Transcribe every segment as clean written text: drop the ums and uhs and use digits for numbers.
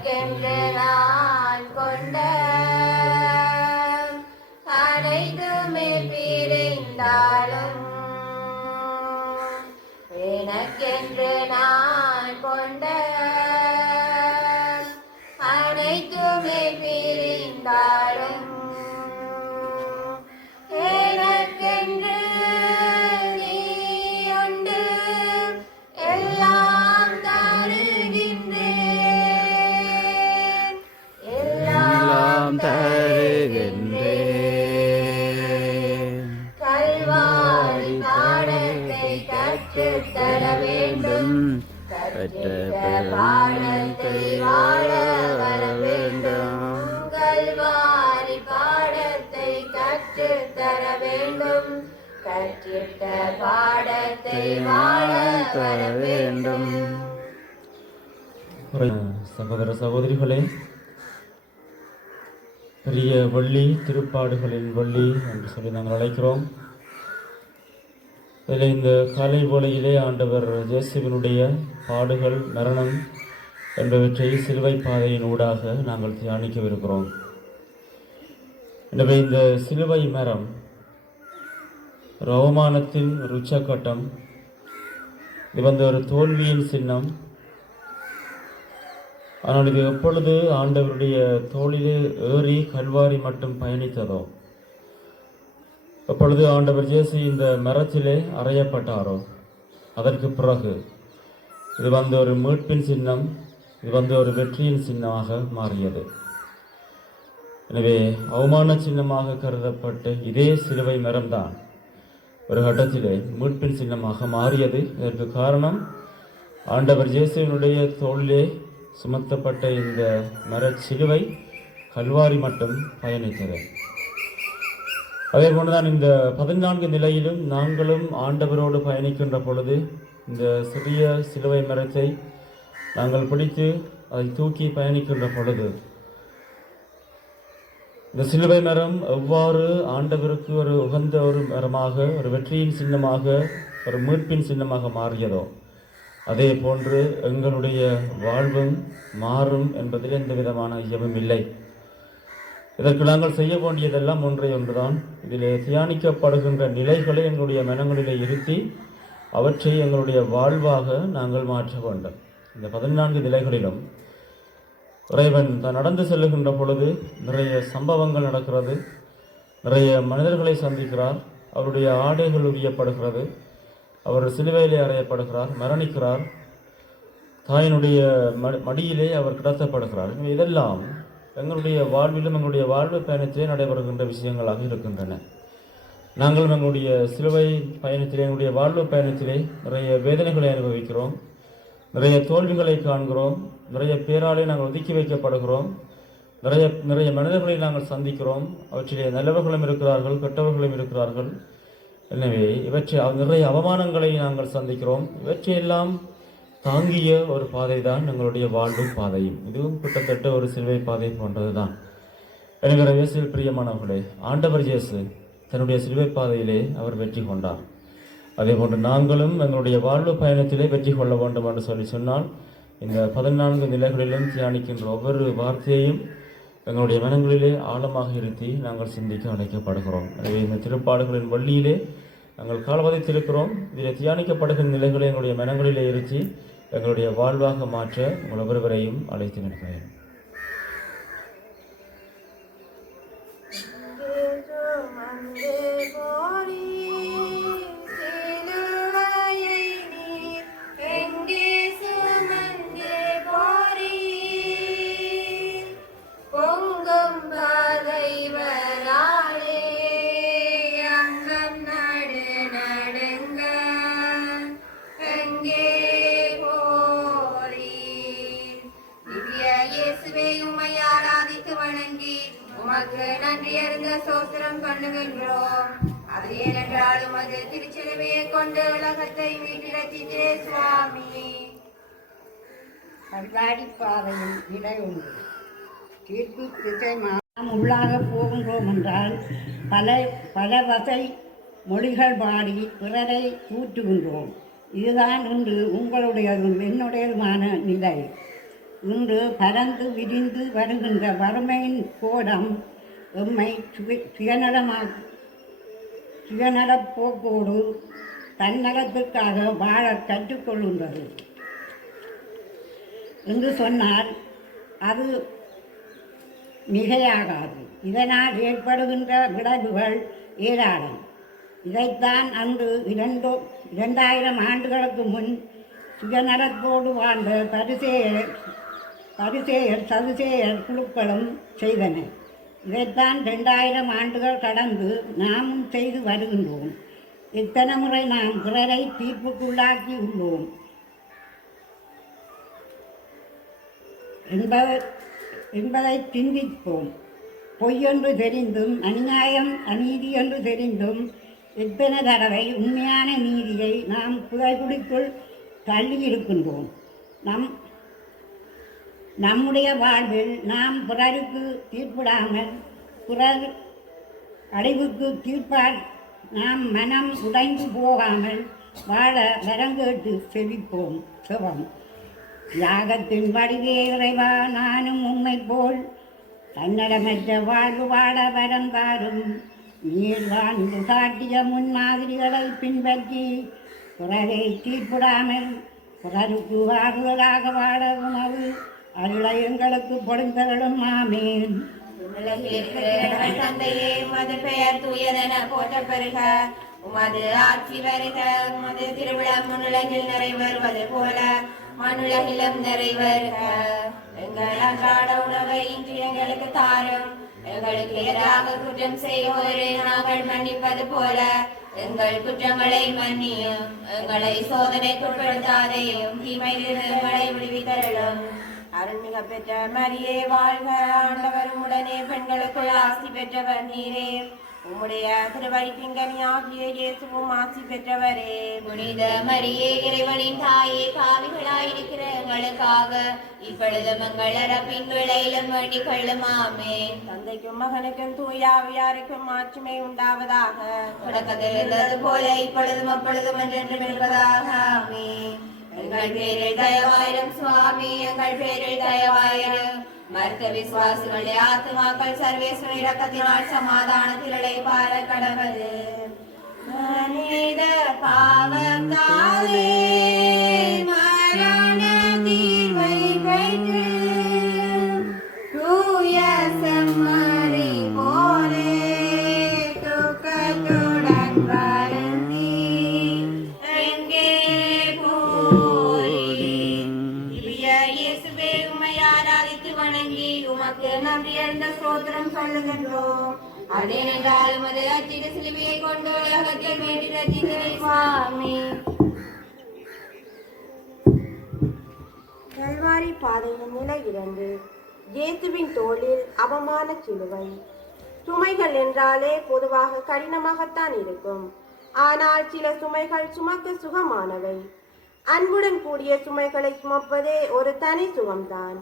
எனக்கென்று நான் கொண்ட அனைத்துமே பிரிந்தாலும் எனக்கென்று நான் கொண்ட அனைத்துமே பிரிந்தாலும் எனக்கென்று நீ உண்டு எல்லாம் தருகின்றேன் எல்லாம் தருகின்றேன் கல்வாரி பாடத்தை கற்றுத்தர வேண்டும் கற்ற பாடத்தை வாழ வர வேண்டும் கல்வாரி பாடத்தை கற்றுத்தர வேண்டும் கற்றிட்ட பாடத்தை வாழ வர வேண்டும். சகோதர சகோதரிகளே, பெரிய வள்ளி திருப்பாடுகளின் வள்ளி என்று சொல்லி நாங்கள் அழைக்கிறோம். இதில் இந்த காலை வேளையிலே ஆண்டவர் இயேசுவினுடைய பாடுகள், மரணம் என்பவற்றை சிலுவை பாதையின் ஊடாக நாங்கள் தியானிக்கவிருக்கிறோம். எனவே இந்த சிலுவை மரம் ஒரு அவமானத்தின் ஒரு உச்சக்கட்டம், இது ஒரு தோல்வியின் சின்னம். ஆனால் இது எப்பொழுது ஆண்டவருடைய தோளிலே ஏறி கல்வாரி மட்டும் பயணித்ததோ, எப்பொழுது ஆண்டவர் இயேசு இந்த மரத்திலே அறையப்பட்டாரோ, அதற்கு பிறகு இது ஒரு மீட்பின் சின்னம், இது ஒரு வெற்றியின் சின்னமாக மாறியது. எனவே அவமான சின்னமாக கருதப்பட்ட இதே சிலுவை மரம்தான் ஒரு கட்டத்திலே மீட்பின் சின்னமாக மாறியது. இதற்கு காரணம் ஆண்டவர் இயேசுவினுடைய தோளிலே சுமத்தப்பட்ட இந்த மரச்சிலுவை கல்வாரி மட்டும் பயணித்தது. அதே போன்றுதான் இந்த 14 நிலையிலும் நாங்களும் ஆண்டவரோடு பயணிக்கின்ற பொழுது இந்த சிறிய சிலுவை மரத்தை நாங்கள் பிடித்து அதை தூக்கி பயணிக்கின்ற பொழுது இந்த சிலுவை மரம் எவ்வாறு ஆண்டவருக்கு ஒரு உகந்த ஒரு மரமாக, ஒரு வெற்றியின் சின்னமாக, ஒரு மீட்பின் சின்னமாக மாறியதோ, அதே போன்று எங்களுடைய வாழ்வும் மாறும் என்பதில் எந்த விதமான ஐயமும் இல்லை. இதற்கு நாங்கள் செய்ய வேண்டியதெல்லாம் ஒன்றுதான். இதில் தியானிக்கப்படுகின்ற நிலைகளை எங்களுடைய மனங்களிலே இருத்தி அவற்றை எங்களுடைய வாழ்வாக நாங்கள் மாற்ற வேண்டும். இந்த 14 நிலைகளிலும் இறைவன் தான் நடந்து செல்லுகின்ற பொழுது நிறைய சம்பவங்கள் நடக்கிறது, நிறைய மனிதர்களை சந்திக்கிறார், அவருடைய ஆடைகள் உரியப்படுகிறது, அவர் சிலுவையிலே அறையப்படுகிறார், மரணிக்கிறார், தாயினுடைய மடியிலே அவர் கிடத்தப்படுகிறார். இதெல்லாம் எங்களுடைய வாழ்விலும் எங்களுடைய வாழ்வு பயணத்திலே நடைபெறுகின்ற விஷயங்களாக இருக்கின்றன. நாங்களும் எங்களுடைய சிலுவை பயணத்திலே, எங்களுடைய வாழ்வு பயணத்திலே நிறைய வேதனைகளை அனுபவிக்கிறோம், நிறைய தோல்விகளை காண்கிறோம், நிறைய பேராலே நாங்கள் ஒதுக்கி வைக்கப்படுகிறோம், நிறைய மனிதர்களை நாங்கள் சந்திக்கிறோம். அவற்றிலே நல்லவர்களும் இருக்கிறார்கள், கெட்டவர்களும் இருக்கிறார்கள். எனவே நிறைய அவமானங்களை நாங்கள் சந்திக்கிறோம். இவற்றையெல்லாம் தாங்கிய ஒரு பாதை தான் எங்களுடைய வாழ்வு பாதையும். இதுவும் கிட்டத்தட்ட ஒரு சிலுவை பாதை போன்றது தான். என்கிற இயேசுவில் பிரியமானவர்களே, ஆண்டவர் இயேசு தன்னுடைய சிலுவை பாதையிலே அவர் வெற்றி கொண்டார். அதே போன்று நாங்களும் எங்களுடைய வாழ்வு பயணத்திலே வெற்றி கொள்ள வேண்டும் என்று சொன்னால் இந்த 14 நிலைகளிலும் தியானிக்கின்ற ஒவ்வொரு வார்த்தையையும் எங்களுடைய மனங்களிலே ஆழமாக இருத்தி நாங்கள் சிந்திக்க அழைக்கப்படுகிறோம். எனவே இந்த திருப்பாடுகளின் வள்ளியிலே நாங்கள் காலவதித்திருக்கிறோம். இதில் தியானிக்கப்படுகின்ற நிலைகளை எங்களுடைய மனங்களிலே இருத்தி எங்களுடைய வாழ்வாக மாற்ற உங்கள் ஒவ்வொருவரையும் அழைத்து நிற்கிறேன். நன்றி அறிந்த சோத்திரம் பண்ணுகின்றோம். அது ஏனென்றாலும் அது திருச்சிலுவையை கொண்டு உலகத்தை மீட்டிரச்சித்தே சுவாமி. கல்வாரி பாதையில் இடை உண்டு. தீர்ப்பு திசை நாம் உள்ளாக போகின்றோம் என்றால் பல வகை மொழிகள் பாடி பிறரை தூற்றுகின்றோம். இதுதான் இன்று உங்களுடையதும் என்னுடையதுமான நிலை. இன்று பரந்து விரிந்து வருகின்ற வறுமையின் கோடம் எம்மை சுயநலப் போக்கோடு தன்னலத்திற்காக வாழ கற்றுக்கொள்கின்றது என்று சொன்னால் அது மிகையாகாது. இதனால் ஏற்படுகின்ற விளைவுகள் ஏராளம். இதைத்தான் அன்று 2000 ஆண்டுகளுக்கு முன் சுயநலத்தோடு வாழ்ந்த சதுசேயர் குழுக்களும் செய்தன. இதைத்தான் 2000 ஆண்டுகள் கடந்து நாமும் செய்து வருகின்றோம். எத்தனை முறை நாம் பிறரை தீர்ப்புக்குள்ளாக்கி உள்ளோம் என்பதை சிந்திப்போம். பொய்யொன்று தெரிந்தும் அநியாயம் அநீதி என்று தெரிந்தும் எத்தனை தடவை உண்மையான நீதியை நாம் புதைகுழிக்குள் தள்ளியிருக்கின்றோம். நம்முடைய வாழ்வில் நாம் பிறருக்கு தீர்ப்பிடாமல் பிறர் அழிவுக்கு தீர்ப்பால் நாம் மனம் உடைந்து போகாமல் வாழ வரங்கேட்டு செவம். தியாகத்தின் வடிவே இறைவா, நானும் உண்மை போல் தன்னலமற்ற வாழ்வு வாழ வரம் தாரும். நீர் வாழ்ந்து காட்டிய முன்மாதிரிகளை பின்பற்றி பிறரை தீர்ப்பிடாமல் பிறருக்கு ஆறுதலாக வாழ உணவு அருளை எங்களுக்கு பொழுந்தருளும். ஆமேன். உலகில் இருக்கிற தந்தையே, உமது பெயர் தூயதென போற்றப் பெறுக. உமது ஆட்சி வருக. உமது திருவிழா முன்னுலகில் நிறைவேறுவது போல மண்ணுலகிலும் நிறைவேறுக. எங்கள் அன்றாட உணவை இன்று எங்களுக்கு தாரும். எங்களுக்கு எதிராக குற்றம் செய்வோரை நாங்கள் மன்னிப்பது போல எங்கள் குற்றங்களை மன்னியும். எங்களை சோதனைக்குட்படுத்தாதேயும், தீமையிலிருந்து எங்களை விடுவித்தருளும். அருள்மிக பெற்ற மரியே வாழ்க. ஆண்டவர் உடனே பெண்களுக்குள் ஆசி பெற்றவர் நீரே. உம்முடைய திருவயிற்றின்கனியாகிய இயேசுவும் ஆசி பெற்றவரே. புனித மரியே, இறைவனின் தாயே, பாவிகளாயிருக்கிற எங்களுக்காக இப்பொழுதும் எங்கள் இறப்பின் வேளையிலும் வேண்டிக் கொள்ளும். ஆமென். தந்தைக்கும் மகனுக்கும் தூய ஆவியாருக்கும் ஆட்சிமை உண்டாவதாக. தொடக்கத்தில் இருந்தது போல இப்பொழுதும் அப்பொழுதும் என்றென்றும் இருப்பதாக. ஆமென். எங்கள் பேரில் தயவாயிரும் சுவாமி, எங்கள் பேரில் தயவாயிரும். மருத்துவ விசுவாசிகளுடைய ஆத்மாக்கள் சர்வேஸ்வரன் இரக்கத்தினால் சமாதானத்தில் இளைப்பாற கடவது. மனித பாவத்தாலே மரண தீர்வை பெற்று தூய செம்மறி போலே துக்கத்துடன் வருந்தி எங்கே வணங்கி உமக்கு நன்றி அறிந்த ஸ்தோத்திரம் சொல்லுகின்றோம். அதேனென்றால் உமது அச்சிட சிலுவையை கொண்டு உலகத்தில் வேண்டி ரசிக்கிறேன் சுவாமி. கல்வாரி பாதையின் நிலை 2. இயேசுவின் தோளில் அவமான சிலுவை. சுமைகள் என்றாலே பொதுவாக கடினமாகத்தான் இருக்கும். ஆனால் சில சுமைகள் சுமக்க சுகமானவை. அன்புடன் கூடிய சுமைகளை சுமப்பதே ஒரு தனி சுகம்தான்.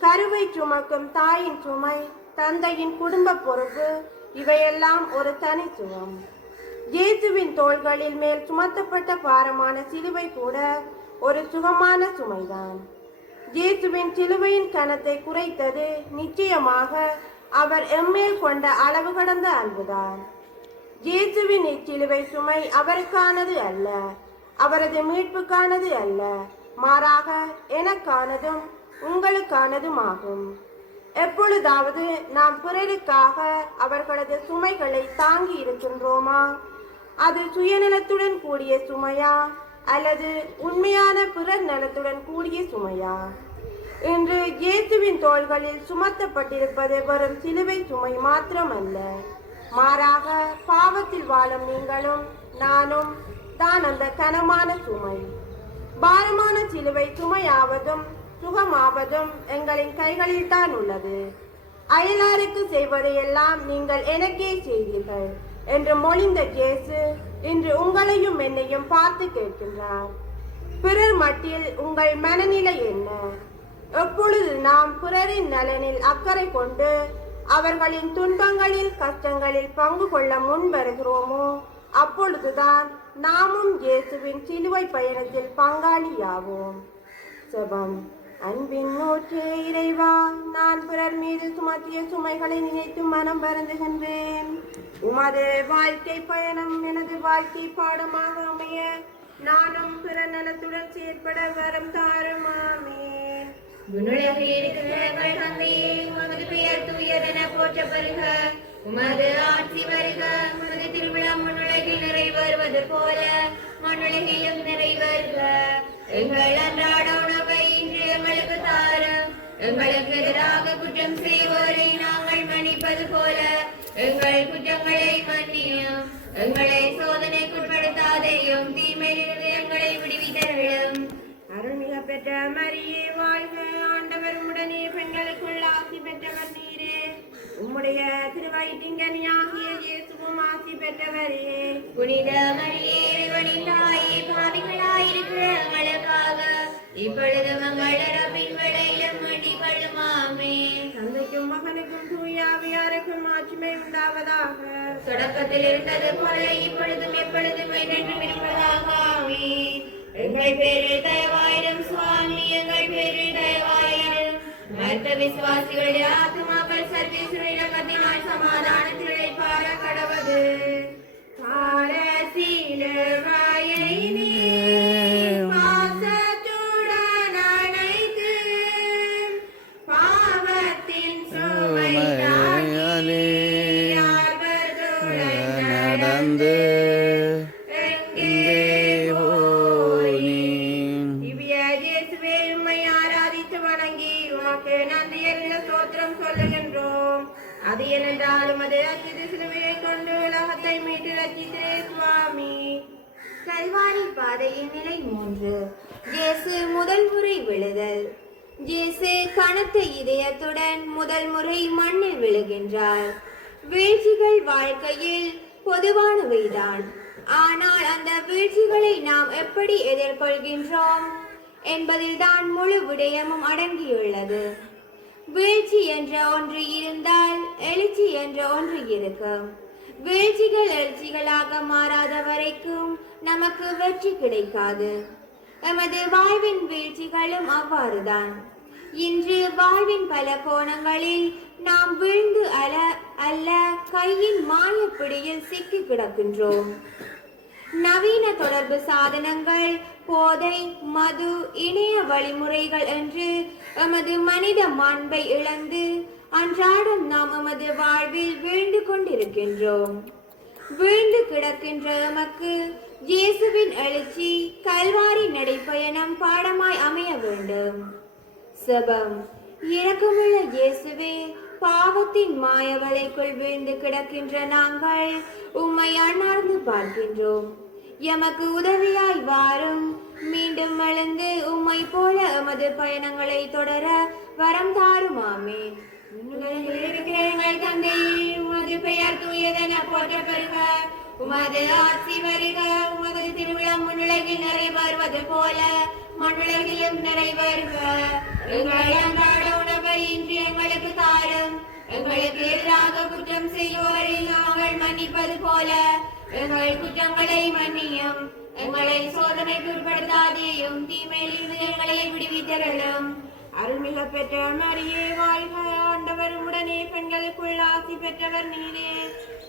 கருவை சுமக்கும் தாயின் சுமை, தந்தையின் குடும்ப பொறுப்பு, இவையெல்லாம் ஒரு தனி சுகம். இயேசுவின் தோள்களில் மேல் சுமத்தப்பட்ட பாரமான சிலுவை கூட ஒரு சுகமான சுமைதான். இயேசுவின் சிலுவையின் கனத்தை குறைத்தது நிச்சயமாக அவர் எம்மேல் கொண்ட அளவு கடந்த அன்புதான். இயேசுவின் இச்சிலுவை சுமை அவருக்கானது அல்ல, அவரது மீட்புக்கானது அல்ல, மாறாக எனக்கானதும் உங்களுக்கானதும் ஆகும். எப்பொழுதாவது நாம் பிறருக்காக அவர்களது சுமைகளை தாங்கி இருக்கின்றோமா? அது சுயநலத்துடன் கூடிய சுமையா அல்லது உண்மையான பிறர் நலத்துடன் கூடிய சுமையா? இன்று இயேசுவின் தோள்களில் சுமத்தப்பட்டிருப்பது வெறும் சிலுவை சுமை மாத்திரமல்ல, மாறாக பாவத்தில் வாழும் நீங்களும் நானும் தான் அந்த கனமான சுமை. பாரமான சிலுவை சுமையாவதும் சுகமாவதும் எங்களின் கைகளில் தான் உள்ளது. அயலாருக்கு செய்வதையெல்லாம் நீங்கள் எனக்கே செய்தீர்கள் என்று மொழிந்த இயேசு இன்று உங்களையும் என்னையும் பார்த்து கேட்கின்றார். பிறர் மட்டில் உங்கள் மனநிலை என்ன? எப்பொழுது நாம் பிறரின் நலனில் அக்கறை கொண்டு அவர்களின் துன்பங்களில் கஷ்டங்களில் பங்கு கொள்ள முன் வருகிறோமோ அப்பொழுதுதான் நாமும் இயேசுவின் சிலுவை பயணத்தில் பங்காளியாவோம். செபம். அன்பின் ஊற்றே இறைவா, நான் பிறர் மீது சுமத்திய சுமைகளை நினைத்து மனம் வருந்துகின்றேன். உமது வாழ்க்கை பயணம் எனது வாழ்க்கை பாடமாக அமைய நானும் பிற நலத்துடன் செயற்பட வரம் தாரும். ஆமென். விண்ணுலகில் இருக்கிற எங்கள் தந்தையே, உமது பெயர் தூயதென போற்றப்படுக. உமது ஆட்சி வருக. உமது திருவிழா மண்ணுலகில் நிறைவேறுவது போல மண்ணுலகிலும் நிறைவேறுக. எங்கள் அன்றாட உணவை இன்று எங்களுக்கு தாரும். எங்களுக்கு எதிராக குற்றம் செய்வோரை நாங்கள் மன்னிப்பது போல எங்கள் குற்றங்களை மன்னியும். எங்களை சோதனைக்குட்படுத்தாதேயும், தீமையிலிருந்து எங்களை விடுவித்தருளும். அருள்மிக பெற்ற மரியே வாழ்க, ஆண்டவர் உடனே பெண்களுக்குள் ஆசி பெற்றவர் நீரே. உம்முடைய திருவயிற்றின்கனியாகிய இயேசுவும் ஆசி பெற்றவரே. புனித மரியே, இறைவனின் தாயே, பாவிகளாயிருக்கிற எங்களுக்காக இப்பொழுதும் எங்கள் இறப்பின் வேளையிலும் வேண்டிக் கொள்ளும். ஆமென். தந்தைக்கும் மகனுக்கும் தூய ஆவியாருக்கும் மாட்சிமை உண்டாவதாக. தொடக்கத்தில் இருந்தது போல இப்பொழுதும் எப்பொழுதும் என்றென்றும் இருப்பதாக. ஆமென். எங்கள் பேரில் தயவாயிரும் சுவாமி, எங்கள் பேரில் தயவாயிரும். மற்ற விசுவாசிகளுடைய ஆத்துமாக்கள் சர்வேஸ்வர இலக்கத்தினால் சமாதானத்தில் இழைப்பார கடவது. சிலுவையை நீ பாசத்துடன் அணைத்து பாவத்தின் சுமை தாங்கி அவர்களுடன் நடந்து எங்கே போனீர்? திவ்ய இயேசுவே, உம்மை ஆராதித்து வணங்கி உமக்கு நன்றியறிந்த ஸ்தோத்திரம் சொல்லுகின்றோம். அது ஏனென்றால் உமது அச்சித சிலுவையை கொண்டு உலகத்தை மீட்டு ரட்சித்தே சுவாமி. கல்வாரி பாதையின் நிலை 3. இயேசு முதல் முறை விழுதல். இயேசு கனத்த இதயத்துடன் முதல் முறை மண்ணில் விழுகின்றார். வீழ்ச்சிகள் வாழ்க்கையில் பொதுவானவைதான். ஆனால் அந்த வீழ்ச்சிகளை நாம் எப்படி எதிர்கொள்கின்றோம் என்பதில்தான் முழு விடயமும் அடங்கியுள்ளது. வீழ்ச்சி என்ற ஒன்று இருந்தால் எழுச்சி என்ற ஒன்று இருக்கும். வீழ்ச்சிகள் எழுச்சிகளாக மாறாத வரைக்கும் நமக்கு வெற்றி கிடைக்காது. எமது வாழ்வின் வீழ்ச்சிகளும் அவ்வாறுதான். இன்று வாழ்வின் பல கோணங்களில் நாம் வீழ்ந்து அல்ல கையின் மாயப்பிடியில் சிக்கி கிடக்கின்றோம். நவீன தொடர்பு சாதனங்கள், போதை, மது, இணைய வழிமுறைகள் என்று எமது மனித மாண்பை இழந்து அன்றாடம் நாம் எமது வாழ்வில் வீழ்ந்து கொண்டிருக்கின்றோம். வீழ்ந்து கிடக்கின்ற எமக்கு இயேசுவின் எழுச்சி கல்வாரி நடைப்பயணம் பாடமாய் அமைய வேண்டும். செபம். இரக்கமுள்ள இயேசுவே, பாவத்தின் மாயவலைக்குள் வீழ்ந்து கிடக்கின்ற நாங்கள் உம்மை அண்ணார்ந்து பார்க்கின்றோம். எமக்கு உதவியாய் வாரும். மீண்டும் எழுந்து உம்மை போல எமது பயணங்களை தொடர வரம் தாரும். ஆமென். எங்கள் தந்தையே, உமது பெயர் தூயதென போற்றப்படுக. உமது ஆட்சி வருக. உமது திருவிழா முன்னுலகில் நிறைவேறுவது போல மண்ணுலகிலும் நிறைவேறுக. எங்கள் அன்றாட உணவை இன்று எங்களுக்கு தாரும். எங்களுக்கு எதிராக குற்றம் செய்வோரை நாங்கள் மன்னிப்பது போல எங்கள் குற்றங்களை மன்னியும். எங்களை சோதனைக்கு உட்படுத்தாதேயும், தீமையிலிருந்து எங்களை விடுவித்தருளும். அருள்மிக பெற்ற மரியே வாழ்க, ஆண்டவர் உடனே பெண்களுக்குள் ஆசி பெற்றவர் நீரே.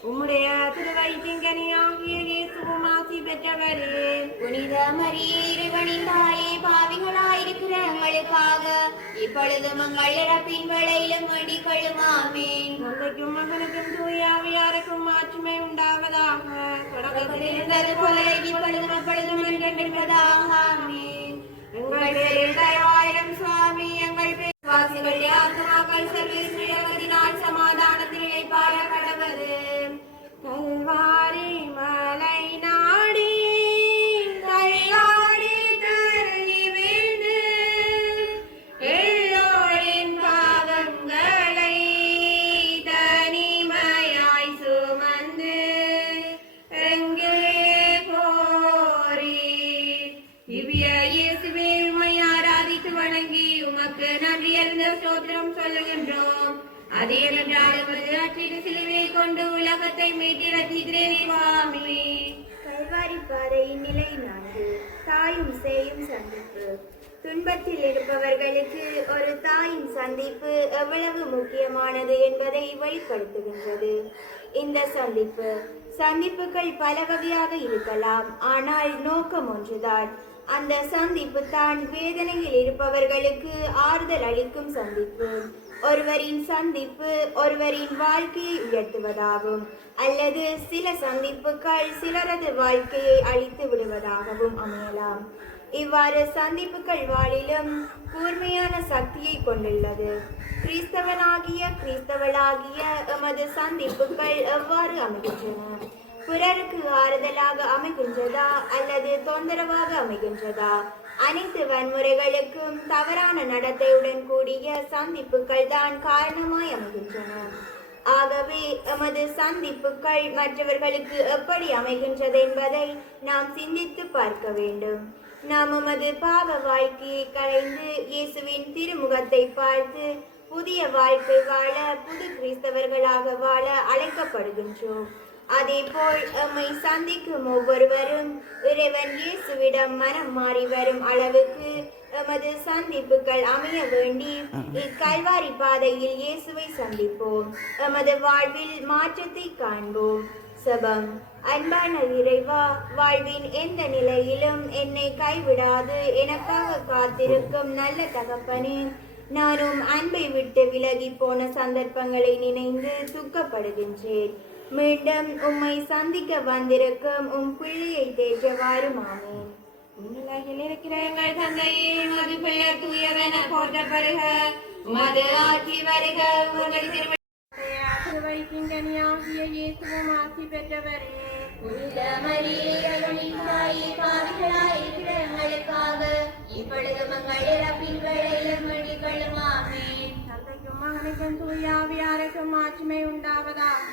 உம்முடைய திருவயிற்றின்கனியாகிய இயேசுவும் ஆசி பெற்றவரே. புனித மரியே, இறைவனின் தாயே, பாவிகளாயிருக்கிற எங்களுக்காக இப்பொழுதும் எங்கள் இறப்பின் வேளையிலும் வேண்டிக் கொள்ளும். ஆமென். தந்தைக்கும் மகனுக்கும் தூய ஆவியாருக்கும் மாட்சிமை உண்டாவதாக. தொடக்கத்தில் இருந்தது போல இப்பொழுதும் எப்பொழுதும் என்றென்றும் இருப்பதாக. ஆமென். எங்கள் பேரில் தயவாயிரும் சுவாமி. எங்கள் விசுவாசிகள் ஆத்துமாக்கள் சர்வேஸ்வரத்தினால் சமாதானத்தில் இழைப்பார கடவது. கல்வாரி மலை நாடி கையாடி தருகி வீழ்ந்து எல்லோரின் பாவங்களை தனிமையாய் சுமந்து எங்கே போரி. திவ்ய இயேசுவே, உம்மை ஆராதித்து வணங்கி உமக்கு நன்றியறிந்த ஸ்தோத்திரம் சொல்லுகின்றோம். அது ஏனென்றால் உமது அச்சிட சிலுவையை கொண்டு உலகத்தை மீட்டு ரட்சித்தீரே சுவாமி. கல்வாரி பாதையின் நிலை 4. தாயும் சேயும் சந்திப்பு. துன்பத்தில் இருப்பவர்களுக்கு ஒரு தாயின் சந்திப்பு எவ்வளவு முக்கியமானது என்பதை வெளிப்படுத்துகின்றது. இந்த சந்திப்புகள் பல வகையாக இருக்கலாம், ஆனால் நோக்கம் ஒன்றுதான். அந்த சந்திப்பு தான் வேதனையில் இருப்பவர்களுக்கு ஆறுதல் அளிக்கும் சந்திப்பு. ஒருவரின் சந்திப்பு ஒருவரின் வாழ்க்கையை உயர்த்துவதாகும், அல்லது சில சந்திப்புகள் சிலரது வாழ்க்கையை அழித்து விடுவதாகவும் அமையலாம். இவ்வாறு சந்திப்புகள் வாழிலும் கூர்மையான சக்தியை கொண்டுள்ளது. கிறிஸ்தவளாகிய எமது சந்திப்புகள் எவ்வாறு அமைகின்றன? பிறருக்கு ஆறுதலாக அமைகின்றதா அல்லது தொந்தரவாக அமைகின்றதா? அனைத்து வன்முறைகளுக்கும் தவறான நடத்தையுடன் கூடிய சந்திப்புகள் தான் காரணமாய் அமைகின்றன. ஆகவே எமது சந்திப்புகள் மற்றவர்களுக்கு எப்படி அமைகின்றது என்பதை நாம் சிந்தித்து பார்க்க வேண்டும். நாம் எமது பாவ வாழ்க்கையை களைந்து இயேசுவின் திருமுகத்தை பார்த்து புதிய வாழ்க்கை வாழ, புது கிறிஸ்தவர்களாக வாழ அழைக்கப்படுகின்றோம். அதேபோல் எம்மை சந்திக்கும் ஒவ்வொருவரும் இறைவன் இயேசுவிடம் மனம் மாறி வரும் அளவுக்கு எமது சந்திப்புகள் அமைய வேண்டி இக்கல்வாரி பாதையில் இயேசுவை சந்திப்போம். எமது வாழ்வில் மாற்றத்தை காண்போம். செபம். அன்பான இறைவா, வாழ்வின் எந்த நிலையிலும் என்னை கைவிடாது எனக்காக காத்திருக்கும் நல்ல தகப்பனே, நானும் அன்பை விட்டு விலகி போன சந்தர்ப்பங்களை நினைந்து துக்கப்படுகின்றேன். மீண்டும் உம்மை சந்திக்க வந்திருக்கும் உம் பிள்ளையை தேற்றவாறும். ஆமென். உலகில் இருக்கிற எங்கள் தந்தையே, உமது பெயர் தூயதென போற்றப்படுக. உமது ஆட்சி வருக. உமது திருவழிக்கின்றனியாகிய இயேசுவும் ஆசி பெற்றவரே. புனித மரியே, அருளின் தாயே, பாவிகளாயிருக்கிற எங்களுக்காக இப்பொழுதும் எங்கள் இறப்பின் வேளையிலும் வேண்டிக் கொள்ளும். ஆமென். தந்தைக்கும் மகனுக்கும் தூய ஆவியாருக்கும் மாட்சிமை உண்டாவதாக.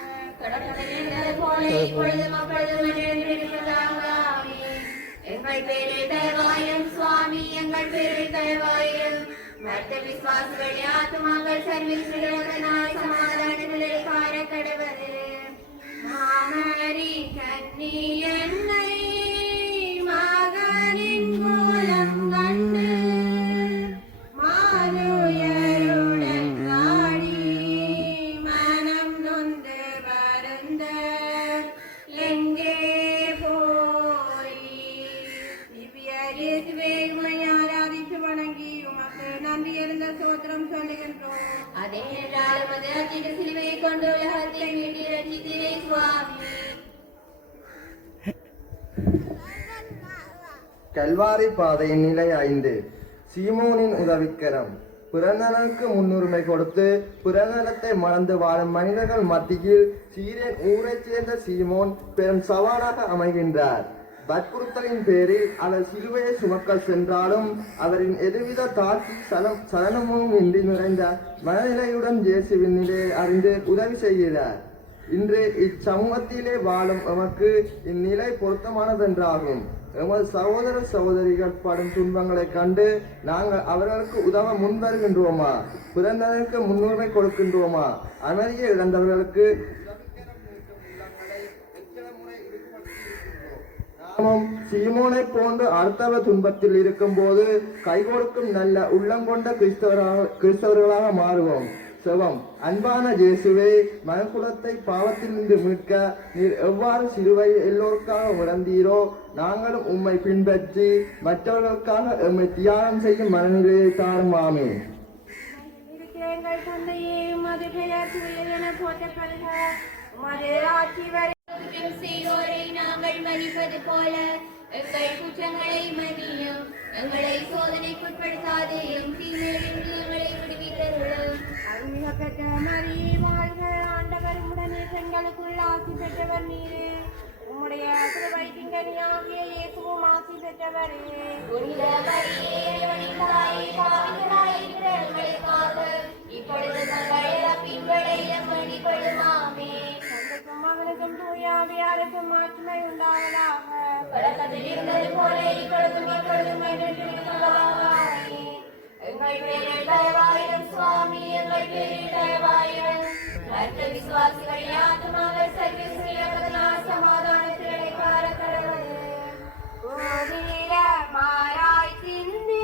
எங்கள் பேரில் தயவாயிரும் சுவாமி, எங்கள் பேரில் தயவாயிரும். மற்ற விசுவாசிகள் ஆத்துமாக்கள் சர்வீசுகளாய் சமாதானங்களை கார கடவது. மாமரி கன்னி என்னை மகனின் மூலம் கண்டு மாலுயருடன் நாடி மனம் நொந்து வருந்த எங்கே போய் திவ்யரேசுவே உம்மை ஆராதித்து வணங்கி உமக்கு நன்றி இருந்த சோத்திரம் சொல்லுகின்றோம். அதே என்றால் உமது அச்சிட்ட சிலுவையை கொண்டு உலகத்தை மீட்டி ரட்சித்தீரே சுவாமி. கல்வாரி பாதையின் நிலை 5. சீமோனின் உதவிக்கரம். பிறநலனுக்கு முன்னுரிமை கொடுத்து பிறநலத்தை மறந்து வாழும் மனிதர்கள் மத்தியில் சீரேன் ஊரைச் சேர்ந்த சீமோன் பெரும் சவாலாக அமைகின்றார். வற்புறுத்தலின் பேரில் அவர் சிலுவையை சுமக்க சென்றாலும் அவரின் எதுவித தாக்கி சலனமும் இன்றி நிறைந்த மனநிலையுடன் இயேசுவின் நிலையை அறிந்து உதவி செய்கிறார். இன்று இச்சமூகத்திலே வாழும் எமக்கு இந்நிலை பொருத்தமானதென்றாகும். எமது சகோதர சகோதரிகள் படும் துன்பங்களை கண்டு நாங்கள் அவர்களுக்கு உதவ முன்வருகின்றோமா? பிறந்ததற்கு முன்னுரிமை கொடுக்கின்றோமா? அமைதியை இழந்தவர்களுக்கு நாமும் சீமோனை போன்று அடுத்தவர் துன்பத்தில் இருக்கும் போது கை கொடுக்கும் நல்ல உள்ளங்கொண்ட கிறிஸ்தவர்களாக மாறுவோம். செவம். அன்பான இயேசுவே, மனுக்குலத்தை பாவத்திலிருந்து மீட்க நீர் எவ்வாறு சிலுவை எல்லோருக்காக உணர்ந்தீரோ, நாங்களும் உம்மை பின்பற்றி மற்றவர்களுக்காக எம்மை தியாகம் செய்யும் மனநிலையை தாரும். ஆமென். எங்கள் தந்தையே, உமது பெயர் தூயதென போற்றப்படுக. உமது ஆட்சி வருக. குற்றம் செய்வோரை நாங்கள் மன்னிப்பது போல எங்கள் குற்றங்களை மன்னியும். எங்களை சோதனைக்குட்படுத்தாதேயும், தீமையிலிருந்து எங்களை விடுவித்தருளும். அருள்மிக பெற்ற மரியே வாழ்க. ஆண்டவர் உடனே பெண்களுக்குள் ஆசி பெற்றவர் நீரே. உம்முடைய திருவயிற்றிங்கனியாகிய இயேசுவும் ஆசி பெற்றவரே. புனித மரியே, அருளின் தாயே, பாவிகளாயிருக்கிற எங்களுக்காக இப்பொழுது எங்கள் இறப்பின் வேளையிலும் வேண்டிக் கொள்ளும். ஆமென். தந்தைக்கும் மகனுக்கும் தூய ஆவியாருக்கும் மாட்சிமை உண்டாவதாக. தொடக்கத்தில் இருந்தது போல இப்பொழுதும் எப்பொழுதும் என்றென்றும் இருப்பதாக. ஆமென். எங்கள் பேரில் தயவாயிரும் சுவாமி, எங்கள் பேரில் தயவாயிரும். மற்ற விசுவாசிகள் ஆத்துமாக்கள் சர்வீசுகளாய் சமாதானத்திலே கார கடவுள். மாறாய் சிந்தி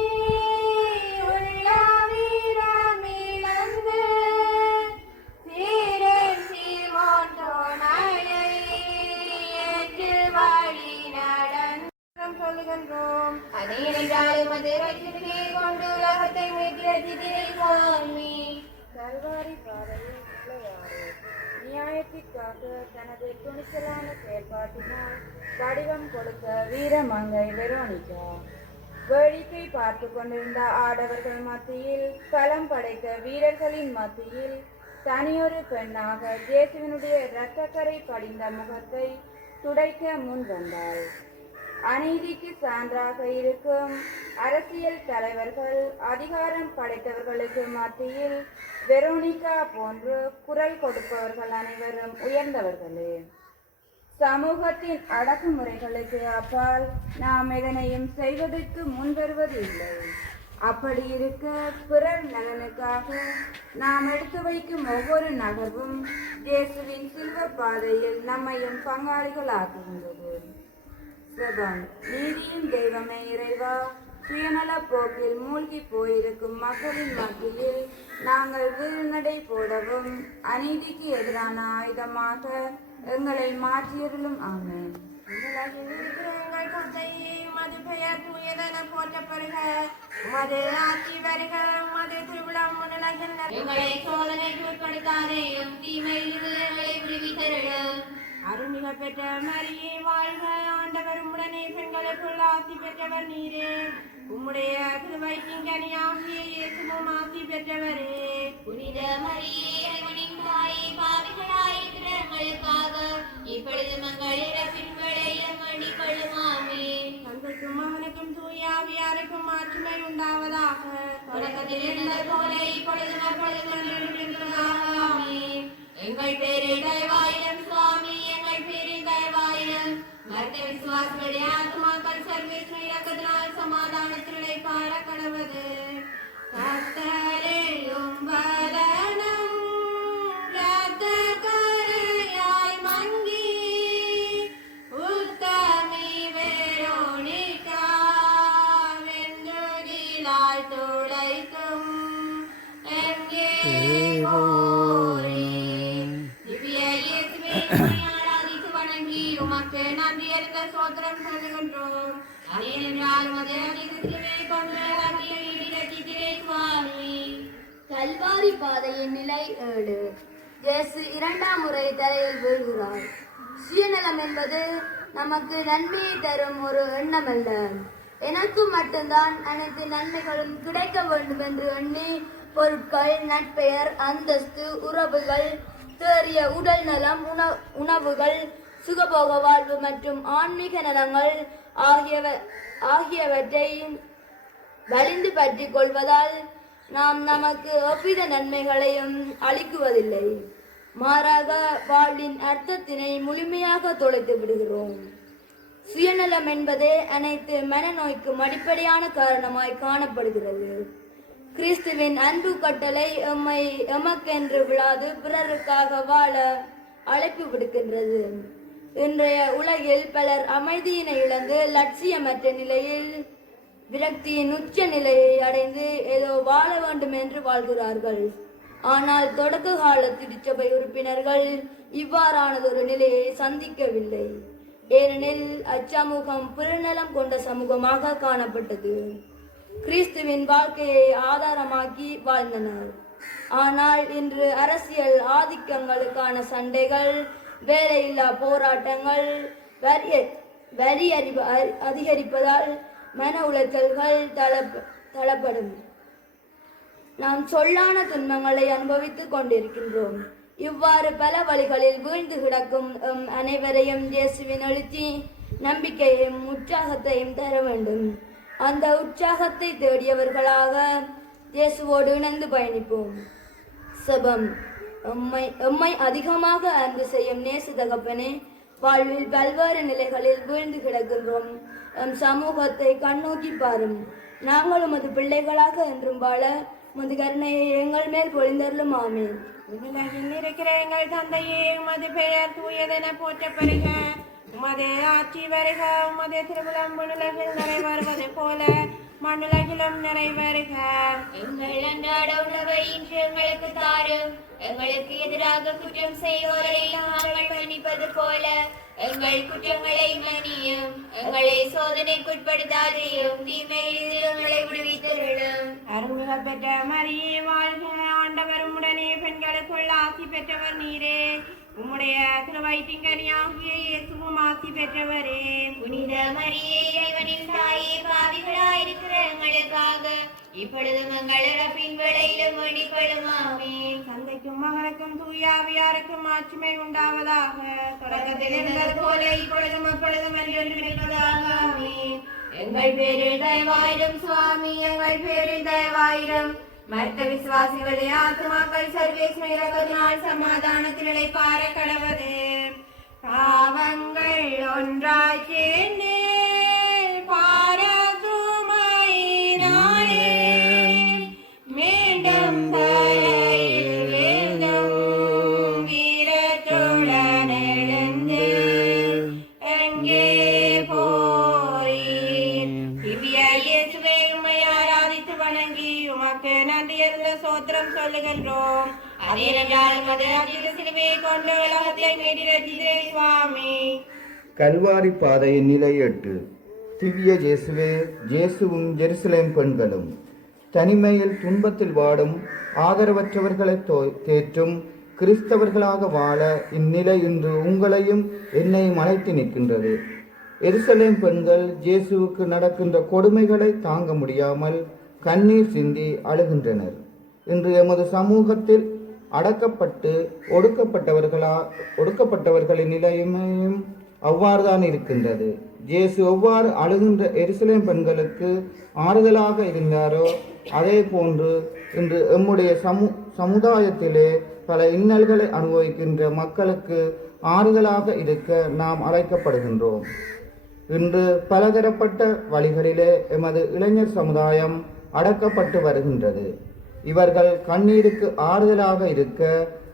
பாதையில் நிலையாறு. நியாயத்திற்காக தனது துணிச்சலான செயல்பாட்டினால் வடிவம் கொடுத்த வீரமங்கை வெரோனிகா. வேடிக்கை பார்த்து கொண்டிருந்த ஆடவர்கள் மத்தியில், களம் படைத்த வீரர்களின் மத்தியில் தனியொரு பெண்ணாக இயேசுவினுடைய இரத்தக்கரை படிந்த முகத்தை துடைக்க முன் வந்தாள். அநீதிக்கு சான்றாக இருக்கும் அரசியல் தலைவர்கள், அதிகாரம் படைத்தவர்களுக்கு மத்தியில் வெரோனிகா போன்று குரல் கொடுப்பவர்கள் அனைவரும் உயர்ந்தவர்களே. சமூகத்தின் அடக்குமுறைகளுக்கு அப்பால் நாம் எதனையும் செய்வதற்கு முன்வருவது இல்லை. அப்படி இருக்க பிறர் நலனுக்காக நாம் எடுத்து வைக்கும் ஒவ்வொரு நகர்வும் இயேசுவின் சிலுவை பாதையில் நம்மையும் பங்காளிகளாக்குகின்றது. செபம். நீதியின் தெய்வமே இறைவா, சுயநல போக்கில் மூழ்கி போயிருக்கும் மக்களின் மத்தியில் நாங்கள் வீழ்நடை போடவும் அநீதிக்கு எதிரான ஆயுதமாக எங்களை மாற்றியருளும். ஆமென். உலகில் இருக்கிற எங்கள் தந்தையே, உமது பெயர் தூயதென போற்றப்படுக. உமது ஆட்சி வருக. உமது திருவிழம் உலகில் எங்களை சோதனைக்கு உட்படுத்தாதேயும், தீமையிலிருந்து எங்களை விடுவித்தருளும். அருள்மிக பெற்ற மரியே வாழ்க. ஆண்டவர் உடனே பெண்களுக்குள் ஆசி பெற்றவர் நீரே. உம்முடைய திருவயிற்றின் கனியாகிய இயேசுவும் ஆசி பெற்றவரே. புனித மரியே, இறைவனின் தாயே, பாவிகளாயிருக்கிற எங்களுக்காக இப்பொழுது எங்கள் இறப்பின் வேளையிலும் வேண்டிக் கொள்ளும். ஆமென். தந்தைக்கும் மகனுக்கும் தூய ஆவியாருக்கும் மாட்சிமை உண்டாவதாக. தொடக்கத்தில் இருந்தது போல இப்பொழுதும் அப்பொழுதும் என்றென்றும் இருப்பதாக. ஆமென். எங்கள் பேரில் தயவாயிரம் சுவாமி, எங்கள் பேரில் தயவாயிரம். மற்ற விசுவாசிகளுடைய ஆத்மாக்கள் சர்வேஸ்வர இரக்கத்தினால் சமாதானத்திலே பார கடவது. கர்த்தரேயும் வதனம் இரத்தக்கரையாய் மங்கி, உத்தமி வெரோனிகா வெண்துகிலாய் துளைக்கும் எங்கே போரி. திவ்ய இயேசுவே, ஆராதித்து வணங்கி உமக்கு நன்றி அறிந்த சோத்திரம் சொல்லுகின்றோம். ஏனென்றால் உமது அதிக சிலுவை கொண்டு அக்கினியை இரட்சித்தீரே சுவாமி. கல்வாரி பாதையின் நிலை 7. இயேசு 2ஆம் முறை தரையில் வீழ்கிறார். சுயநலம் என்பது நமக்கு நன்மையை தரும் ஒரு எண்ணமல்ல. எனக்கு மட்டும்தான் அனைத்து நன்மைகளும் கிடைக்க வேண்டும் என்று எண்ணி பொருட்கள், நட்பெயர், அந்தஸ்து, உறவுகள், தேறிய உடல் நலம், உணவுகள், சுகபோக வாழ்வு மற்றும் ஆன்மீக நலங்கள் ஆகியவற்றை வலிந்து பற்றி கொள்வதால் நாம் நமக்கு எவ்வித நன்மைகளையும் அளிக்குவதில்லை. மாறாக வாழ்வின் அர்த்தத்தினை முழுமையாக தொலைத்து விடுகிறோம். சுயநலம் என்பதே அனைத்து மனநோய்க்கும் அடிப்படையான காரணமாய் காணப்படுகிறது. கிறிஸ்துவின் அன்பு கட்டளை எமக்கென்று விழாது பிறருக்காக வாழ அழைப்பு விடுக்கின்றது. இன்றைய உலகில் பலர் அமைதியினை இழந்து லட்சியமற்ற நிலையில் விரக்தியின் உச்ச நிலையை அடைந்து ஏதோ வாழ வேண்டும் என்று வாழ்கிறார்கள். ஆனால் தொடக்க கால திருச்சபை உறுப்பினர்கள் இவ்வாறானதொரு நிலையை சந்திக்கவில்லை. ஏனெனில் அச்சமூகம் பிறநலம் கொண்ட சமூகமாக காணப்பட்டது. கிறிஸ்துவின் வாழ்க்கையை ஆதாரமாக்கி வாழ்ந்தனர். ஆனால் இன்று அரசியல் ஆதிக்கங்களுக்கான சண்டைகள், வேலையில்லா போராட்டங்கள், வரி அதிகரிப்பதால் மன உளைச்சல்கள் தளப்படும். நாம் சொல்லான துன்பங்களை அனுபவித்துக் கொண்டிருக்கின்றோம். இவ்வாறு பல வழிகளில் வீழ்ந்து கிடக்கும் அனைவரையும் இயேசுவின் எழுச்சி நம்பிக்கையையும் உற்சாகத்தையும் தர வேண்டும். அந்த உற்சாகத்தை தேடியவர்களாக இயேசுவோடு இணைந்து பயணிப்போம். செபம். எம்மை அதிகமாக அன்பு செய்யும் நேசு தகப்பனே, வாழ்வில் பல்வேறு நிலைகளில் வீழ்ந்து கிடக்கின்றோம். எம் சமூகத்தை கண்ணோக்கி பாரும். நாங்கள் உமது பிள்ளைகளாக என்றும் வாழ உமது கருணையை எங்கள் மேல் பொழிந்தருளும். ஆமென். உலகில் இருக்கிற எங்கள் தந்தையே, உமது பெயர் தூயதென போற்றப்படுக. உமது ஆட்சி வருக. உமது திருவிழம் உலகில் நிறைவேறுவது போல மண்ணுலகிலும் நிறைவேறுக. எங்கள் அன்றாட உணவை இன்று எங்களுக்கு தாரும். எங்களுக்கு எதிராக குற்றம் செய்வோரை நாங்கள் மன்னிப்பது போல எங்கள் குற்றங்களை மன்னியும். எங்களை சோதனைக்குட்படுத்தாதையும் தீமையிலிருந்து எங்களை விடுவித்தருளும். அருள்மிக பெற்ற மரியே வாழ்க, ஆண்டவர் உடனே பெண்களுக்குள் ஆசி பெற்றவர் நீரே. உம்முடைய திருவயிற்றிங்கனியாகிய இயேசுவும் ஆசி பெற்றவரே. புனித மரியே, இறைவனின் தாயே, பாவிகளாயிருக்கிற எங்களுக்காக இப்பொழுதும் எங்கள் இறப்பின் வேளையிலும் வேண்டிக் கொள்ளும். ஆமென். தந்தைக்கும் மகனுக்கும் தூயாவியாருக்கும் ஆட்சிமை உண்டாவதாக. தொடக்கத்தில் இருந்தது போல இப்பொழுதும் எப்பொழுதும் என்றென்றும் இருப்பதாக. ஆமென். எங்கள் பேரில் தயவாயிரம் சுவாமி, எங்கள் பேரில் தயவாயிரம். மற்ற விசுவாசிகளுடைய ஆத்மாக்கள் சர்வேஸ்வர இரக்கத்தினால் சமாதானத்தில் இளைப்பாற கடவது. பாவங்கள் ஒன்றாய் சேர்ந்து பாரசுமையினாலே மீண்டும் தரையில் வீழ்ந்தும் வீரத்துடன் எழுந்து எங்கே போறீர்? திவ்ய இயேசுவே, உம்மை ஆராதித்து வணங்கி உமக்கு நன்றியருந்த சோத்திரம் சொல்லுகின்றோம். அதேனென்றால் உமது அஜித சிலுவையை கொண்டு உலகத்தை மீட்டிரட்சித்தே சுவாமி. கல்வாரி பாதையின் நிலை 8. திவ்ய இயேசுவே, இயேசுவும் ஜெருசலேம் பெண்களும் தனிமையில் துன்பத்தில் வாடும் ஆதரவற்றவர்களை தேற்றும் கிறிஸ்தவர்களாக வாழ இந்நிலை இன்று உங்களையும் என்னையும் அழைத்து நிற்கின்றது. எருசலேம் பெண்கள் இயேசுவுக்கு நடக்கின்ற கொடுமைகளை தாங்க முடியாமல் கண்ணீர் சிந்தி அழுகின்றனர். இன்று எமது சமூகத்தில் அடக்கப்பட்டு ஒடுக்கப்பட்டவர்களின் நிலையும் அவ்வாறுதான் இருக்கின்றது. இயேசு எவ்வாறு அழுகின்ற எருசலேம் பெண்களுக்கு ஆறுதலாக இருந்தாரோ அதே போன்று இன்று எம்முடைய சமுதாயத்திலே பல இன்னல்களை அனுபவிக்கின்ற மக்களுக்கு ஆறுதலாக இருக்க நாம் அழைக்கப்படுகின்றோம். இன்று பலதரப்பட்ட வழிகளிலே எமது இளைஞர் சமுதாயம் அடக்கப்பட்டு வருகின்றது. இவர்கள் கண்ணீருக்கு ஆறுதலாக இருக்க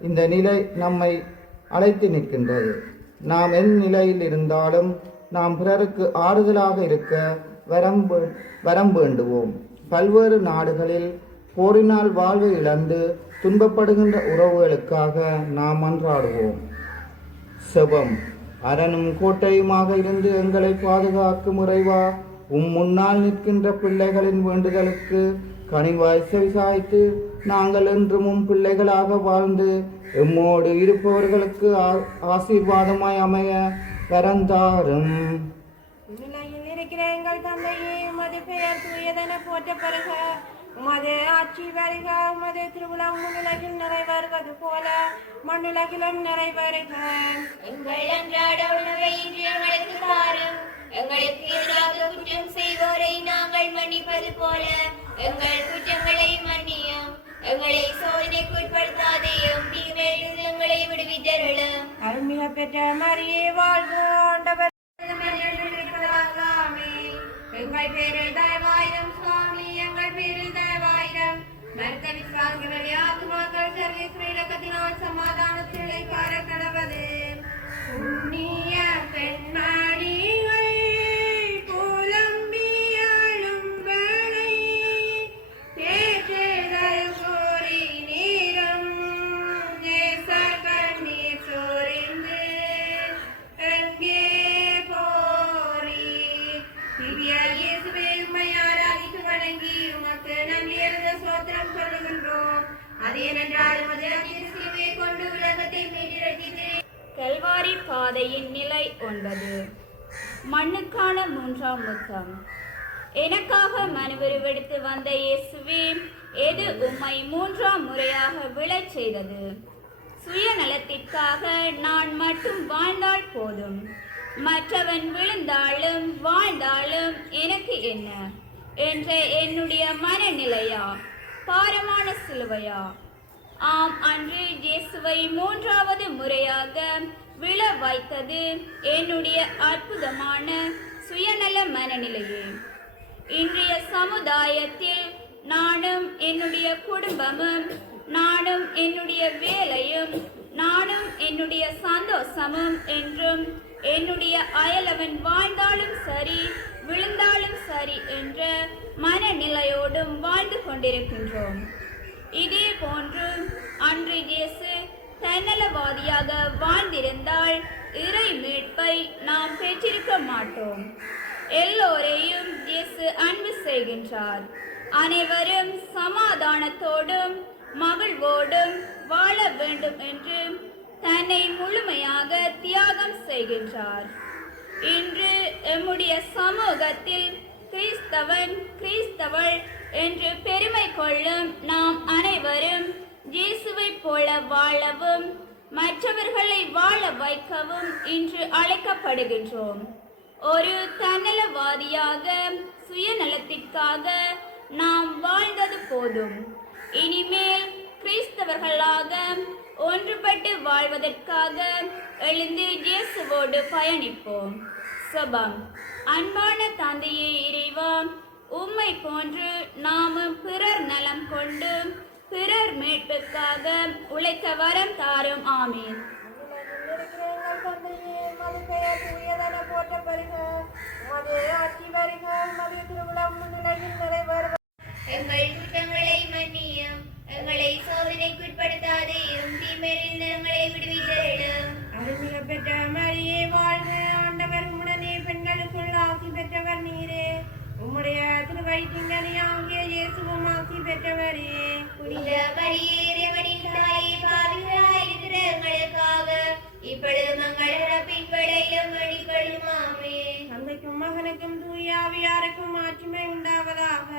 இந்த நிலை நம்மை அழைத்து நிற்கின்றது. நாம் என் நிலையில் இருந்தாலும் நாம் பிறருக்கு ஆறுதலாக இருக்க வரம் வேண்டுவோம். பல்வேறு நாடுகளில் போரினால் வாழ்வை இழந்து துன்பப்படுகின்ற உறவுகளுக்காக நாம் மன்றாடுவோம். செபம். அரணும் கோட்டையுமாக இருந்து எங்களை பாதுகாக்கும் இறைவா, முன்னால் நிற்கின்ற பிள்ளைகளின் வேண்டுதலுக்கு கனிவாய் செவிசாய்த்து நாங்கள் என்றும் பிள்ளைகளாக வாழ்ந்து எம்மோடு இருப்பவர்களுக்கு ஆசீர்வாதமாய் அமைய வரந்தாரும். நிலையில் இருக்கிற எங்கள் தந்தையே, உமது பெயர் தூயதென போற்றப்படுக. உமது ஆட்சி வருக. உமது திருவுளம் உலகில் நிறைவேறுவது போல மண்ணுலகிலும் நிறைவேறுக. எங்கள் அன்றாட உணவை இன்று எங்களுக்கு தாரும். எங்களுக்கு எதிராக குற்றம் செய்வோரை நாங்கள் மன்னிப்பது போல எங்கள் குற்றங்களை மன்னியும். எங்களை சோதனைக்குட்படுத்தாதையும் தீமையிலிருந்து எங்களை விடுவித்தருளும். அருள்மிக பெற்ற மரியே வாழ்க, ஆண்டவர் எங்கள் பேரில் தயவாயிரம் சுவாமி, எங்கள் பேரில் தயவாயிரம். மருத்த விசுவாசிகளுடைய ஆத்மாக்கள் சர்வேஸ்வர இரக்கத்தினால் சமாதானத்தில் இளைப்பாற கடவது. புண்ணிய பெண்மணிகள் புலம்பியாளும் வேளை தேற்றுதல் கூறி நீரும் நேச கண்ணீர் சொரிந்து எங்கே போரி? திவ்ய இயேசுவே, உம்மை ஆராதித்து வணங்கி உமக்கு நன்றியருந்த சோத்திரம் சொல்லுகின்றோம். அதேனென்றால் உமது அஜித சிலுவையை கொண்டு உலகத்தை மீட்டிரட்சித்தே. கல்வாரி பாதையின் நிலை 9. மண்ணுக்கான 3ஆம் முத்தம். எனக்காக மனுவிருவெடுத்து வந்த இயேசுவே, எது உம்மை 3ஆம் முறையாக விழச் செய்தது? சுயநலத்திற்காக நான் மட்டும் வாழ்ந்தால் போதும், மற்றவன் விழுந்தாலும் வாழ்ந்தாலும் எனக்கு என்ன என்ற என்னுடைய மனநிலையா? பாரமான சிலுவையா? ஆம், அன்று இயேசுவை 3வது முறையாக விழ வைத்தது என்னுடைய அற்புதமான சுயநல மனநிலையே. இன்றைய சமுதாயத்தில் நானும் என்னுடைய குடும்பமும், நானும் என்னுடைய வேலையும், நானும் என்னுடைய சந்தோஷமும் என்றும் என்னுடைய அயலவன் வாழ்ந்தாலும் சரி விழுந்தாலும் சரி என்ற மனநிலையோடும் வாழ்ந்து கொண்டிருக்கின்றோம். இதே போன்று அன்று இயேசு தன்னலவாதியாக வாழ்ந்திருந்தால் இறை மீட்பை நாம் பெற்றிருக்க மாட்டோம். எல்லோரையும் இயேசு அன்பு செய்கின்றார். அனைவரும் சமாதானத்தோடும் மகிழ்வோடும் வாழ வேண்டும் என்று தன்னை முழுமையாக தியாகம் செய்கின்றார். இன்று எம்முடைய சமூகத்தில் கிறிஸ்தவன் கிறிஸ்தவள் என்று பெருமை கொள்ளும் நாம் அனைவரும் இயேசுவை போல வாழவும் மற்றவர்களை வாழ வைக்கவும் இன்று அழைக்கப்படுகின்றோம். ஒரு தன்னலவாதியாக சுயநலத்திற்காக நாம் வாழ்ந்தது போதும். இனிமேல் கிறிஸ்தவர்களாக ஒன்றுபட்டு வாழ்வதற்காக எழுந்து இயேசுவோடு பயணிப்போம். சுபம். அன்பான தந்தையே இறைவா, உம்மை போன்று நாமும் பிறர் நலம் கொண்டு பிறர் மீட்புக்காக உழைக்க வரம் தாரும். ஆமீன். எங்கள் குற்றங்களை மன்னியும், எங்களை சோதனைக்குட்படுத்தாதேயும், தீமையிலிருந்து எங்களை விடுவித்தருளும். அருள்மிக பெற்ற மரியே வாழ்க, ஆண்டவர் உடனே பெண்களுக்குள் ஆசி பெற்றவர் நீரே. உம்முடைய திருவயிற்றின்கனியாகிய இயேசுவும் ஆசி பெற்றவரே. புனித மரியே, இறைவனின் தாயே, பாவிகளாயிருக்கிற எங்களுக்காக இப்பொழுதும் எங்கள் இறப்பின் வேளையிலும் வேண்டிக் கொள்ளும். ஆமென். தந்தைக்கும் மகனுக்கும் தூய ஆவியாருக்கும் மாட்சிமை உண்டாவதாக.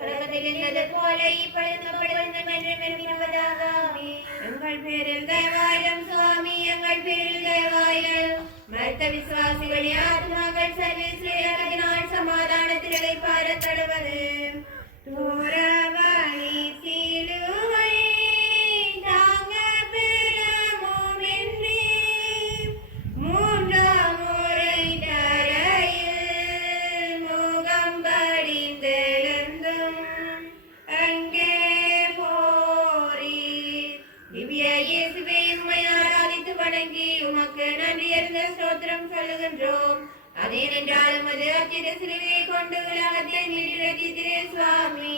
தொடக்கத்தில் இருந்தது போல இப்பொழுதும் எப்பொழுதும் என்றும் இருப்பதாக. ஆமென். எங்கள் பேரில் தயவாயிரம் சுவாமி, எங்கள் பேரில் தயவாயிரம். மருத்த விசுவாசிகளே, ஆத்மாக்கள் சர்வீஸ்வரத்தினால் சமாதானத்தில் இளைப்பாற தடுவது. தூரவழி சிலுவை தாங்க பெறமுமின்றி மூன்றாம் முறை தரையில் முகம் படிந்தெழுந்தும் அங்கே போரீர். திவ்ய இயேசுவே, உம்மை ஆராதித்து வணங்கி உமக்கு நன்றியறிந்த ஸ்தோத்திரம் சொல்லுகின்றோம். அதேனென்றால் உமது அச்சிட சிலுவையை கொண்டு உலகத்தை மீட்டெடுத்தீரே சுவாமி.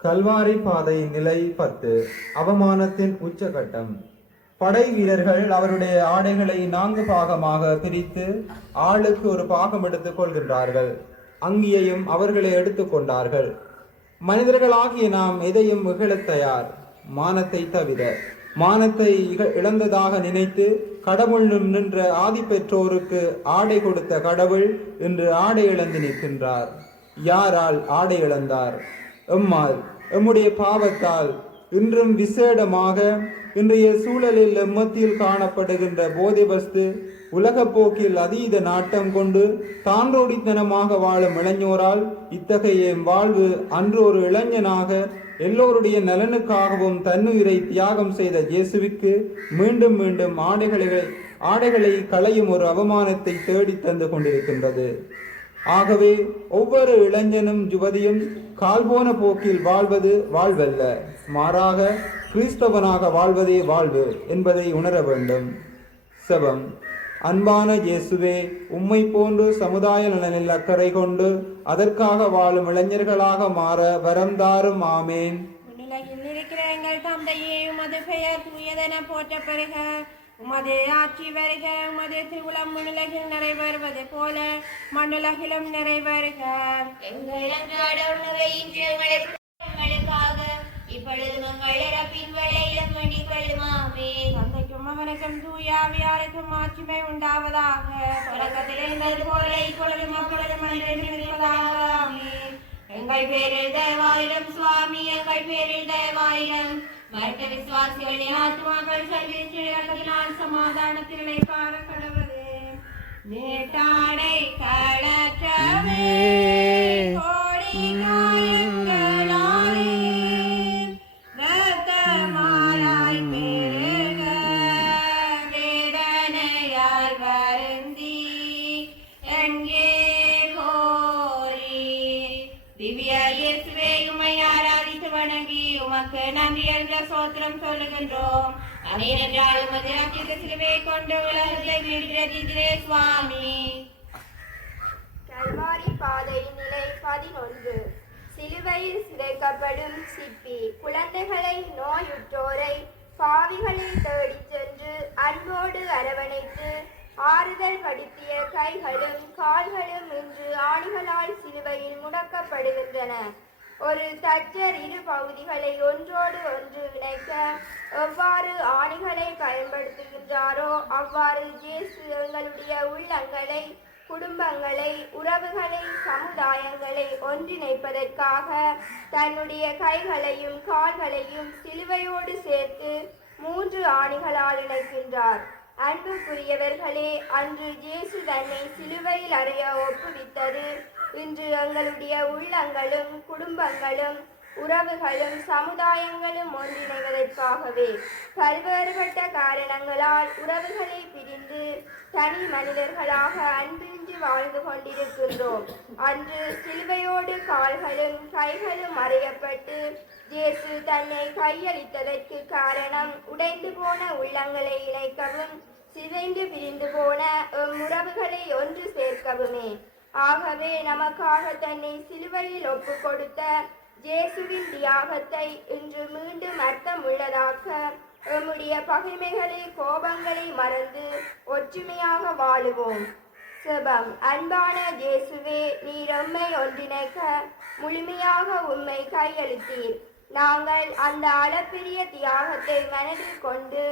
கல்வாரி பாதை நிலை 10. அவமானத்தின் உச்சகட்டம். படை வீரர்கள் அவருடைய ஆடைகளை 4 பாகமாக பிரித்து ஆளுக்கு ஒரு பாகம் எடுத்துக் கொள்கின்றார்கள். அங்கியையும் அவர்களை எடுத்துக்கொண்டார்கள். மனிதர்களாகிய நாம் எதையும் இகழத் தயார், மானத்தை தவிர. மானத்தை இழந்ததாக நினைத்து கடவுள் நின்ற ஆதி பெற்றோருக்கு ஆடை கொடுத்த கடவுள் இன்று ஆடை இழந்து நிற்கின்றார். யாரால் ஆடை இழந்தார்? எம்மால், எம்முடைய பாவத்தால். இன்றும் விசேடமாக இன்றைய சூழலில் எம்மத்தியில் காணப்படுகின்ற போதை வஸ்து உலக போக்கில் அதீத நாட்டம் கொண்டு தான்றோடித்தனமாக வாழும் இளைஞரால் இத்தகைய வாழ்வு அன்று ஒரு இளைஞனாக எல்லோருடைய நலனுக்காகவும் தன்னுயிரை தியாகம் செய்த இயேசுவுக்கு மீண்டும் மீண்டும் ஆடைகளை களையும் ஒரு அவமானத்தை தேடி தந்து கொண்டிருக்கின்றது. ஆகவே ஒவ்வொரு இளைஞனும் யுவதியும் கால்போன போக்கில் வாழ்வது வாழ்வல்ல, மாறாக கிறிஸ்தவனாக வாழ்வதே வாழ்வு என்பதை உணர வேண்டும். செபம். அன்பான இயேசுவே, உம்மை போன்று சமுதாய நலனில் அக்கறை கொண்டு அதற்காக வாழும் இளைஞர்களாக மாற வரம் தாரும். ஆமேன். உலகில் இருக்கிற எங்கள் தந்தையே, உமது பெயர் தூயதென போற்ற பெறுக. உமது ஆட்சி வருக. உமது திருவுளம் உலகில் நிறைவேறுவது போல மண்ணுலகிலும் நிறைவேறுக. எங்கள் அன்றாட உணவை இன்று எங்களுக்காக இப்பொழுதும் எங்கள் இறப்பின் வேளையிலும் வேண்டிக் கொள்ளும். ஆமென். தந்தைக்கும் மகனுக்கும் தூய ஆவியாருக்கும் மாட்சிமை உண்டாவதாக. தொடக்கத்தில் இருந்தது போல இப்பொழுதும் அப்பொழுதும் என்றென்றும் இருப்பதாக. ஆமென். எங்கள் பேரில் தயவாயிரம் சுவாமி, எங்கள் பேரில் தயவாயிரம். மருத்த விசுவாசிகளே, ஆத்மாக்கள் சர்வீஸ்வரத்தினால் சமாதானத்தில் இளைப்பாற கடவுளே. நேட்டாடை களற்றவே கோடி காயங்களாலே இரத்தமாலாய் பெருக வேதனையாய் வருந்தி எங்கே போரீர். திவ்ய இயேசுவே, உம்மை ஆராதித்து வணங்கி உமக்கு நன்றி என்ற சோத்திரம் சொல்லுகின்றோம். அதேனென்றால் உமது அச்சிட்ட சிலுவையை கொண்டு உலகத்தை மீட்டெடுத்தீரே சுவாமி. கல்வாரி பாதை நிலை 11. சிலுவையில் சிதைக்கப்படும் சிப்பி குழந்தைகளை, நோயுற்றோரை, பாவிகளை தேடிச் சென்று அன்போடு அரவணைத்து ஆறுதல் படுத்திய கைகளும் கால்களும் இன்று ஆணிகளால் சிலுவையில் முடக்கப்படுகின்றன. ஒரு தச்சர் இரு பகுதிகளை ஒன்றோடு ஒன்று இணைக்க எவ்வாறு ஆணிகளை பயன்படுத்துகின்றாரோ அவ்வாறு இயேசு எங்களுடைய உள்ளங்களை, குடும்பங்களை, உறவுகளை, சமுதாயங்களை ஒன்றிணைப்பதற்காக தன்னுடைய கைகளையும் கால்களையும் சிலுவையோடு சேர்த்து 3 ஆணிகளால் இணைக்கின்றார். அன்புக்குரியவர்களே, அன்று இயேசு தன்னை சிலுவையில் அறைய ஒப்புவித்தது இன்று எங்களுடைய உள்ளங்களும், குடும்பங்களும், உறவுகளும், சமுதாயங்களும் ஒன்றிணைவதற்காகவே. பல்வேறுபட்ட காரணங்களால் உறவுகளை பிரிந்து தனி மனிதர்களாக அன்பின்றி வாழ்ந்து கொண்டிருக்கின்றோம். அன்று சிலுவையோடு கால்களும் கைகளும் அறையப்பட்டு இயேசு தன்னை கையளித்ததற்கு காரணம் உடைந்து போன உள்ளங்களை இணைக்கவும், சிதைந்து பிரிந்து போன உறவுகளை ஒன்று சேர்க்கவுமே. ஆகவே நமக்காக தன்னை சிலுவையில் ஒப்பு கொடுத்த இயேசுவின் தியாகத்தை இன்று மீண்டும் அர்த்தமுள்ளதாக்க எம்முடைய பகைமைகளை, கோபங்களை மறந்து ஒற்றுமையாக வாழுவோம். செபம். அன்பான இயேசுவே, நீர் எம்மை ஒன்றிணைக்க முழுமையாக உம்மை கையளித்தீர். நாங்கள் அந்த அளப்பெரிய தியாகத்தை மனதில் கொண்டு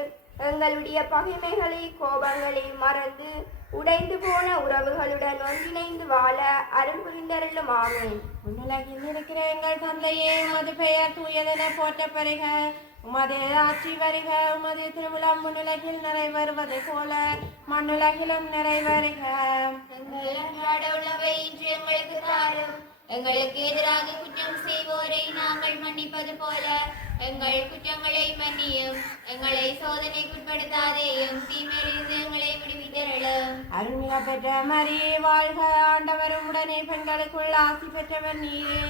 எங்களுடைய பகைமைகளை, கோபங்களை மறந்து உடைந்து போன உறவுகளுடன் ஒன்றிணைந்து வாழ அருள் புரிந்தருளும். ஆமென். உலகில் இருக்கிற எங்கள் தந்தையே, உமது பெயர் தூயதென போற்ற பெறுக. உமது ஆட்சி வருக. உமது திருவிழம் உலகில் நிறைவேறுவது போல மண்ணுலகிலும் நிறைவேறுக. எங்கள் அன்றாட உணவை இன்று எங்களுக்கு தாரும். எங்களுக்கு எதிராக குற்றம் செய்வோரை நாங்கள் மன்னிப்பது போல எங்கள் குற்றங்களை மன்னியும். எங்களை சோதனைக்குட்படுத்தாதேயும், தீமையிலிருந்து எங்களை விடுவித்தருளும். அருள்மிக பெற்ற மரியே வாழ்க. ஆண்டவர் உடனே பெண்களுக்குள் ஆசி பெற்றவர் நீரே.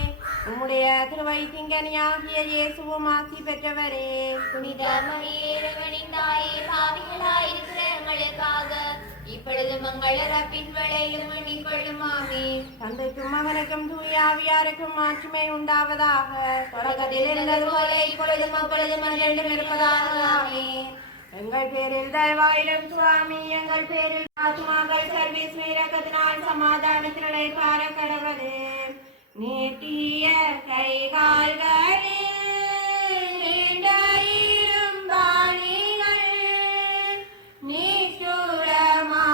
உம்முடைய திருவயிற்றிங்கனியாகிய இயேசுவும் ஆசி பெற்றவரே. புனித மரியே, இறைவனின் தாயே, பாவிகளாயிருக்கிற எங்களுக்காக இப்பொழுதும் எங்கள் இறப்பின் வேளையிலும் வேண்டிக் கொள்ளும். ஆமென். தந்தைக்கும் மகனுக்கும் தூய ஆவியாருக்கும் மாட்சிமை உண்டாவதாக. தொடக்கத்தில் இருந்தது போல இப்பொழுதும் அப்பொழுதும் என்றென்றும் இருப்பதாக. ஆமென். எங்கள் பேரில் தயவாயிரும் சுவாமி, எங்கள் பேரில் ஆத்மாக்கள் சர்வீஸ் இரக்கத்தினால் சமாதானத்தினை கார கடவுளே. நீட்டிய கைகால்களில் நீண்ட இரும்பாணிகள் நீச்சுரமாயறைய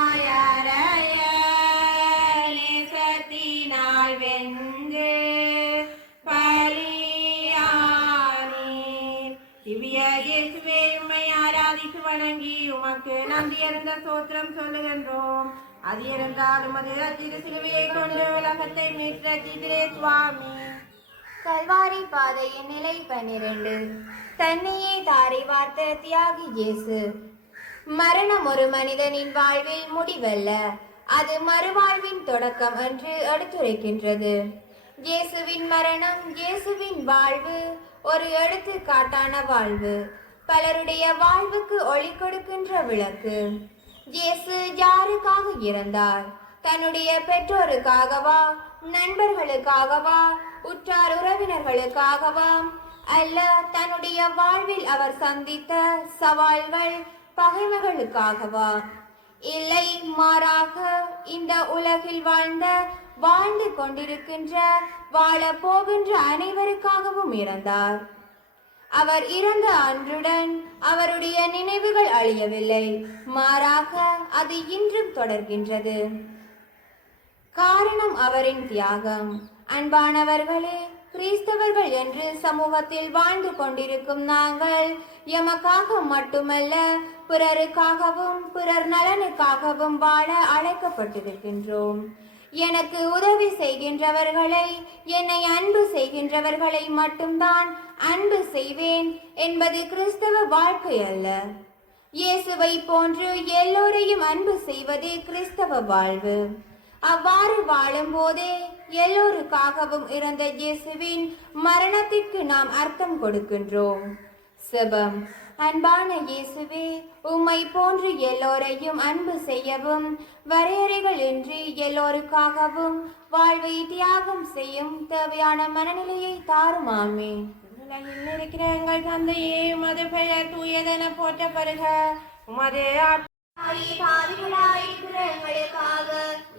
நேசத்தினால் வென்று பலியானீர். திவ்ய இயேசுவே, உம்மை ஆராதித்து வணங்கி உமக்கு நம்பியிருந்த சோத்திரம் சொல்லுகின்றோம். அது இருந்தால் உமது திரு சிலுவையை கொண்டு உலகத்தை மீட்டே சுவாமி. கல்வாரி பாதையின் நிலை 12. தன்னையே தாரை வார்த்த தியாகி இயேசு. மரணம் ஒரு மனிதனின் வாழ்வில் முடிவல்ல, அது மறுவாழ்வின் தொடக்கம் என்று எடுத்துரைக்கின்றது. இயேசுவின் மரணம், இயேசுவின் வாழ்வு ஒரு எடுத்துக்காட்டான வாழ்வு, பலருடைய வாழ்வுக்கு ஒளி கொடுக்கின்ற விளக்கு. இயேசு யாருக்காக இறந்தார்? தன்னுடைய பெற்றோருக்காகவா, நண்பர்களுக்காகவா, உற்றார் உறவினர்களுக்காகவா? அல்ல, தன்னுடைய வாழ்வில் அவர் சந்தித்த சவால்கள், பகைமைகளுக்காகவா? இல்லை, மாறாக இந்த உலகில் வாழ்ந்து கொண்டிருக்கின்ற, வாழ போகின்ற அனைவருக்காகவும் இறந்தார். அவர் இறந்த அன்றுடன் அவருடைய நினைவுகள் அழியவில்லை, மாறாக அது இன்றும் தொடர்கின்றது. காரணம் அவரின் தியாகம். அன்பானவர்களே, கிறிஸ்தவர்கள் என்று சமூகத்தில் வாழ்ந்து கொண்டிருக்கும் நாங்கள் எமக்காக மட்டுமல்ல, பிறருக்காகவும் பிறர் நலனுக்காகவும் வாழ அழைக்கப்பட்டிருக்கின்றோம். எனக்கு உதவி செய்கின்றவர்களை, என்னை அன்பு செய்கின்றவர்களை மட்டும்தான் அன்பு செய்வேன் என்பது கிறிஸ்தவ வாழ்க்கை அல்ல. இயேசுவை போன்று எல்லோரையும் அன்பு செய்வது கிறிஸ்தவ வாழ்வு. அவ்வாறு வாழும் போதே எல்லோருக்காகவும் இறந்த இயேசுவின் மரணத்திற்கு நாம் அர்த்தம் கொடுக்கின்றோம். செபம். அன்பான இயேசுவே, உம்மை போன்று எல்லோரையும் அன்பு செய்யவும் வரையறைகள் இன்றி எல்லோருக்காகவும் வாழ்வை தியாகம் செய்யும் தேவையான மனநிலையை தாருமாமே. உலகில் இருக்கிற எங்கள் தந்தையே, உமது பெயர் தூயதென போற்றப்படுக. உமது பாவிகளாயிருக்கிற எங்களுக்காக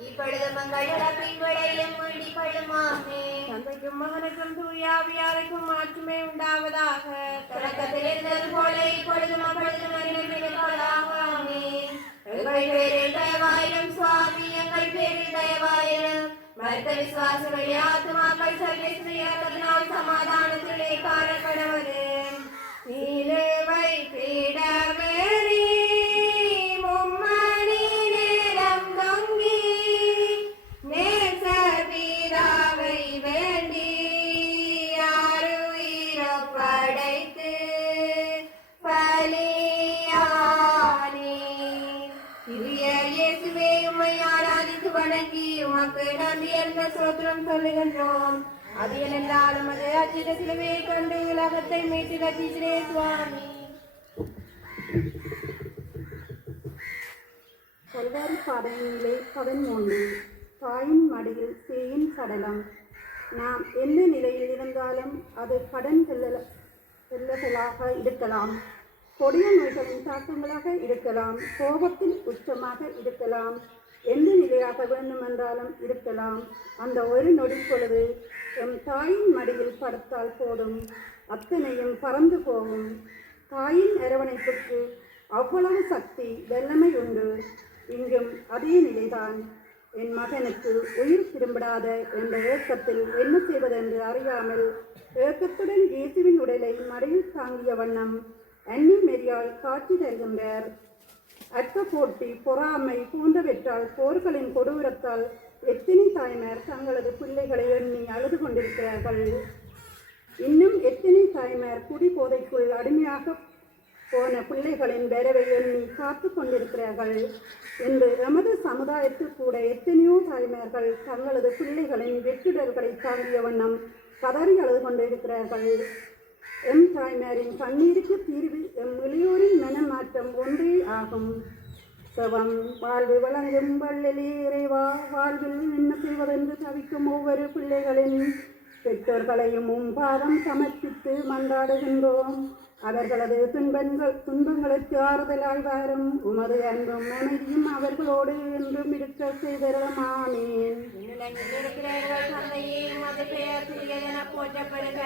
இப்பொழுது மங்கள் இறப்பின் வேளையிலும் வேண்டிக் கொள்ளுமாமே. தந்தைக்கும் மகனுக்கும் தூயாவியாருக்கும் மாற்றுமே உண்டாவதாக. தொடக்கத்தில் இருந்தது போல இப்பொழுதும் அப்பொழுதும் அறிவிக்கலாமே. எங்கள் பேரில் தயவாயிரம் சுவாமி, எங்கள் பேரில் தயவாயிரம். மருத்துவ விசுவாசிகள் ஆத்துமாக்கள் சர்வேஸ்வரியால் சமாதானத்திலே காணப்படுவது நீலேவை பீடமேறி மும்மணி நேரம் தொங்கி நேச வீராவை வேண்டி அருயிரோ படைத்து பலியானே. திவ்ய இயேசுவே, உம்மை ஆராதித்து வணங்கி உமக்கு நன்றி என்ற ஸ்தோத்திரம் சொல்லுகின்றோம். அது என்னென்றாலும் அது அச்சித சிலுவையை கண்டு உலகத்தை மீட்டு ரசிக்கிறே சுவாமி. கல்வாரி பாதையிலே 13 தாயின் மடியில் சேயின் சடலம். நாம் எந்த நிலையில் இருந்தாலும் அது கடன் செல்லகளாக இருக்கலாம், கொடிய நோய்களின் தாக்கங்களாக இருக்கலாம், கோபத்தின் உச்சமாக இருக்கலாம், எந்த நிலையாக வேண்டுமென்றாலும் இருக்கலாம். அந்த ஒரு நொடி பொழுது எம் தாயின் மடியில் படுத்தால் போதும், அத்தனையும் பறந்து போகும். தாயின் அரவணைப்புக்கு அவ்வளவு சக்தி வல்லமை உண்டு. இங்கும் அதே நிலைதான். என் மகனுக்கு உயிர் திரும்பிடாத என்ற ஏக்கத்தில் என்ன செய்வதென்று அறியாமல் ஏக்கத்துடன் இயேசுவின் உடலை மடியில் தாங்கிய வண்ணம் அன்னி மெரியால் காட்சி தருகின்றார். அற்ப போட்டி, பொறாமை போன்றவற்றால், போர்களின் கொடூரத்தால் எத்தனை தாய்மார் தங்களது பிள்ளைகளை எண்ணி அழுது கொண்டிருக்கிறார்கள். இன்னும் எத்தனை தாய்மார் குடி போதைக்குள் அடிமையாக போன பிள்ளைகளின் வரவை எண்ணி காத்து கொண்டிருக்கிறார்கள் என்று எமது சமுதாயத்தில் கூட எத்தனையோ தாய்மார்கள் தங்களது பிள்ளைகளின் வெற்றிடர்களை தாங்கிய வண்ணம் கதறி அழுது கொண்டிருக்கிறார்கள். எம் தாய்மாரின் கண்ணீருக்கு தீர்வு எம் இளையோரின் மனமாற்றம் ஒன்றே ஆகும். செவம். வாழ்வு வழங்கும் வள்ளலே இறைவா, வாழ்வில் என்ன செய்வதென்று தவிக்கும் ஒவ்வொரு பிள்ளைகளின் பெற்றோர்களையும் பாதம் சமர்ப்பித்து மன்றாடுகின்றோம். அவர்களது துன்பங்களுக்கு ஆறுதலாய் வாரும் உமது அன்பும் அமைதியும் அவர்களோடு என்றும் இருக்க செய்தரமானேன். தந்தையே, உமது பெயர் தூயதென போற்றப்படுக.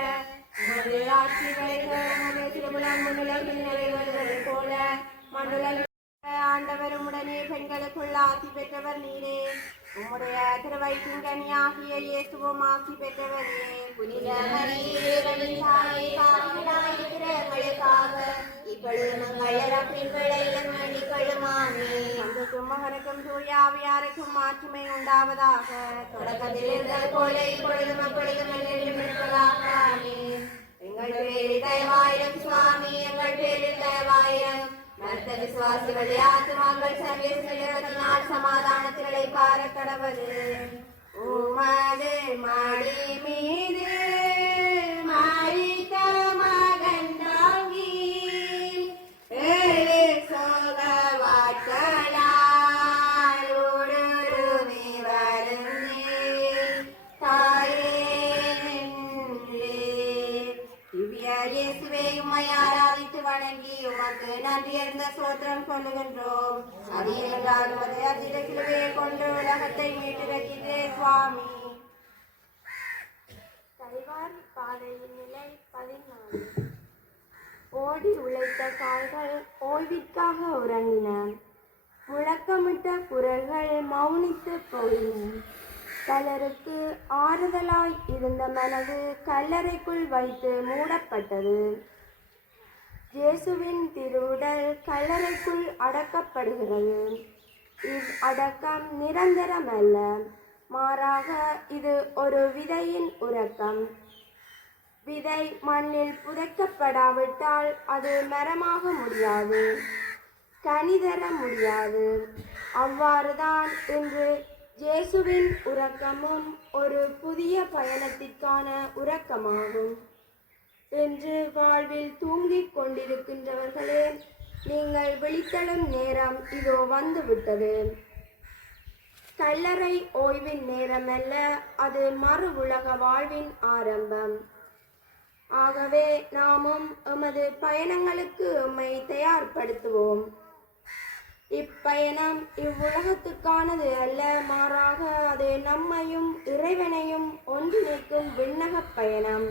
உமது ஆட்சி வருக. உமது திருமணம் மண்ணுலகில் நிறைவேறுவது போல மண்ணுலகில் ஆண்டவரும் உடனே பெண்களுக்குள் ஆசி பெற்றவர் நீரே. உம்முடைய திருவயிற்றின் கனியாகிய இயேசுவும் ஆசி பெற்றவரே. புனித மரியே, தாயே, பாவிகளாயிருக்கிற எங்களுக்காக இப்பொழுது மங்கள் இறப்பின் வேளையிலும் வேண்டிக் கொள்ளுமாமே. தந்தைக்கும் மகனுக்கும் தூயாவியாருக்கும் மாற்றுமை உண்டாவதாக. தொடக்கத்தில் இருந்தது போல இப்பொழுதும் அப்பொழுதும் என்றென்றும் இருப்பதாக. ஆமென். எங்கள் பேரில் தயவாயிரம் சுவாமி, எங்கள் பேரில் தயவாயிரம். மருத்துவ விசுவாசிகள் ஆத்துமாக்கள் சர்வேஸ்வரியால் சமாதானத்திலே பார கடவது உமது மடி மீது மரித்த மகன் தாங்கி ஏழு சோக வாட்களால் ஊடுருவி வருந்தே தாயே நின்றே. திவ்ய இயேசுவே, உம்மை ஆராதித்து வணங்கி உமக்கு நன்றி அறிந்த ஸ்தோத்திரம் சொல்லுகின்றோம். அது என்றால் உமது அச்சித சிலுவையை கொண்டு உலகத்தை மீட்டு ரட்சித்தே சுவாமி. கல்வாரி பாதையின் நிலை 14. ஓடி உழைத்த கால்கள் ஓய்விற்காக உறங்கின, முழக்கமிட்ட குரல்கள் மௌனித்து போயின. பலருக்கு ஆறுதலாய் இருந்த மனது கல்லறைக்குள் வைத்து மூடப்பட்டது. இயேசுவின் திருவுடல் கல்லறைக்குள் அடக்கப்படுகிறது. அடக்கம் நிரந்தரமல்ல, மாறாக இது ஒரு விதையின் உறக்கம். விதை மண்ணில் புதைக்கப்படாவிட்டால் அது மரமாக முடியாது, கனி தர முடியாது. அவ்வாறுதான் இன்று இயேசுவின் உறக்கமும் ஒரு புதிய பயணத்திற்கான உறக்கமாகும். என்று வாழ்வில் தூங்கிக் கொண்டிருக்கின்றவர்களே, நீங்கள் விழித்தெழும் நேரம் இதோ வந்துவிட்டது. கல்லறை ஓய்வின் நேரமல்ல, அது மறு உலக வாழ்வின் ஆரம்பம். ஆகவே நாமும் எமது பயணங்களுக்கு எம்மை தயார்படுத்துவோம். இப்பயணம் இவ்வுலகத்துக்கானது அல்ல, மாறாக அது நம்மையும் இறைவனையும் ஒன்றிணைக்கும் விண்ணகப் பயணம்.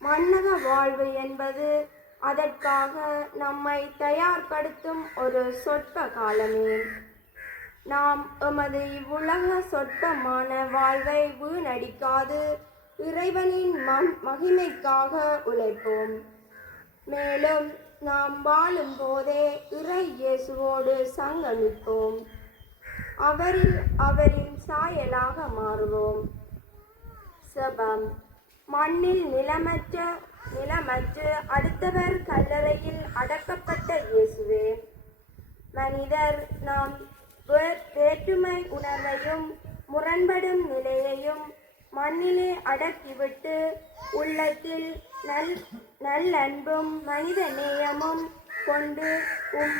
மண்ணக வாழ்வு என்பது அதற்காக நம்மை தயார்படுத்தும் ஒரு சொற்ப காலமே. நாம் எமது இவ்வுலக சொற்பமான வாழ்வை வீணடிக்காது இறைவனின் மகிமைக்காக உழைப்போம். மேலும் நாம் வாழும் போதே இறை இயேசுவோடு சங்கமிப்போம். அவரின் சாயலாக மாறுவோம். செபம். மண்ணில் நிலமற்று அடுத்தவர் கல்லறையில் அடக்கப்பட்ட இயேசுவே, மனிதர் நாம் வேற்றுமை உணர்வையும் முரண்படும் நிலையையும் மண்ணிலே அடக்கிவிட்டு உள்ளத்தில் நல்லன்பும் மனித நேயமும் கொண்டு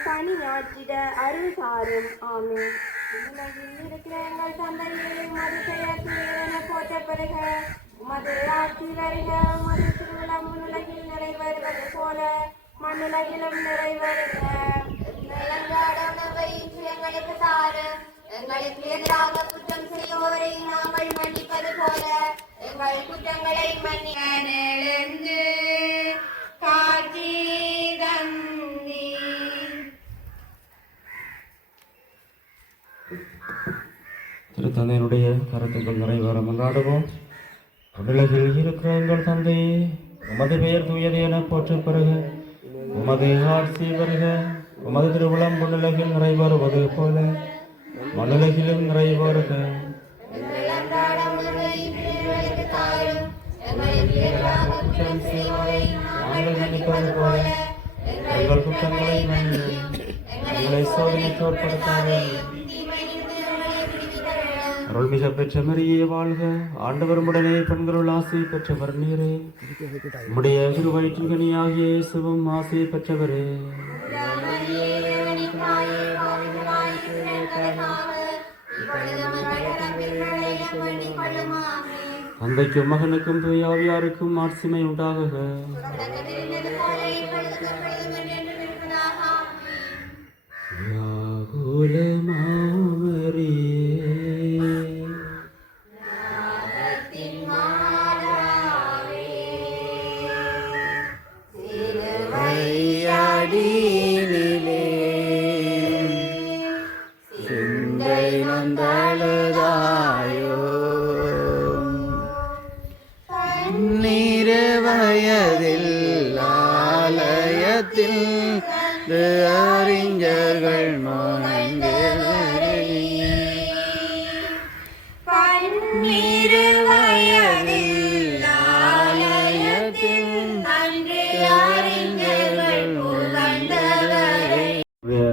பணியாற்றிட அருள் தாரும். ஆமென். உலகில் இருக்கிற எங்கள் தந்தையே, உமது பெயர் தூயதென போற்றப்படுக. உமது ஆட்சி வருக. உமது திருவிழம் உலகில் நிறைவேறுவது போல மண்ணுலகிலும் நிறைவேறுக. அன்றாட உணவை இன்று எங்களுக்கு தாரும். எங்களுக்கு எதிராக குற்றம் செய்வோரை நாங்கள் மன்னிப்பது போல எங்கள் குற்றங்களை மன்னித்து காட்சி தந்தி. திருத்தந்தையினுடைய கருத்துக்கள் நிறைவேற கொண்டாடுவோம். உலகில் இருக்கிற எங்கள் தந்தையே, உமது பெயர் தூயது என போற்றப் பெறுக. உமது ஆட்சி வருக. உமது திருவுளம் உலகில் நிறைவேறுவது போல மண்ணுலகிலும் நிறைவேறுக. நாங்கள் மன்னிப்பது போல எங்கள் குற்றங்களை மன்னியும். எங்களை சோதனைக்கு உட்படுத்தாதேயும். அருள்மிக பெற்ற மரியே வாழ்க. ஆண்டவரும் உடனே பெண்களுள் ஆசை பெற்றவர் நீரே. உம்முடைய திருவயிற்றின் கனியாகிய இயேசுவும் ஆசை பெற்றவரே. தந்தைக்கும் மகனுக்கும் தூய ஆவியாருக்கும் ஆட்சிமை உண்டாகுக. அறிஞர்கள்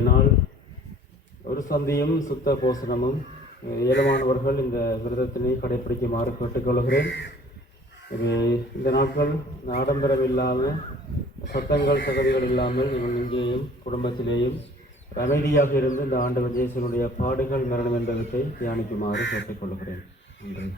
நாள் ஒரு சந்தியும் சுத்த போசனமும் ஏழமானவர்கள் இந்த விரதத்தினை கடைபிடிக்குமாறு கேட்டுக்கொள்கிறேன். இந்த நாட்கள் ஆடம்பரம் இல்லாமல் சத்தங்கள் தகுதிகள் இல்லாமல் நீங்கள் இங்கேயும் குடும்பத்திலேயும் அமைதியாக இருந்து இந்த ஆண்டவர் இயேசுவினுடைய பாடுகள் மரணம் என்பதை தியானிக்குமாறு கேட்டுக்கொள்கிறேன். நன்றி.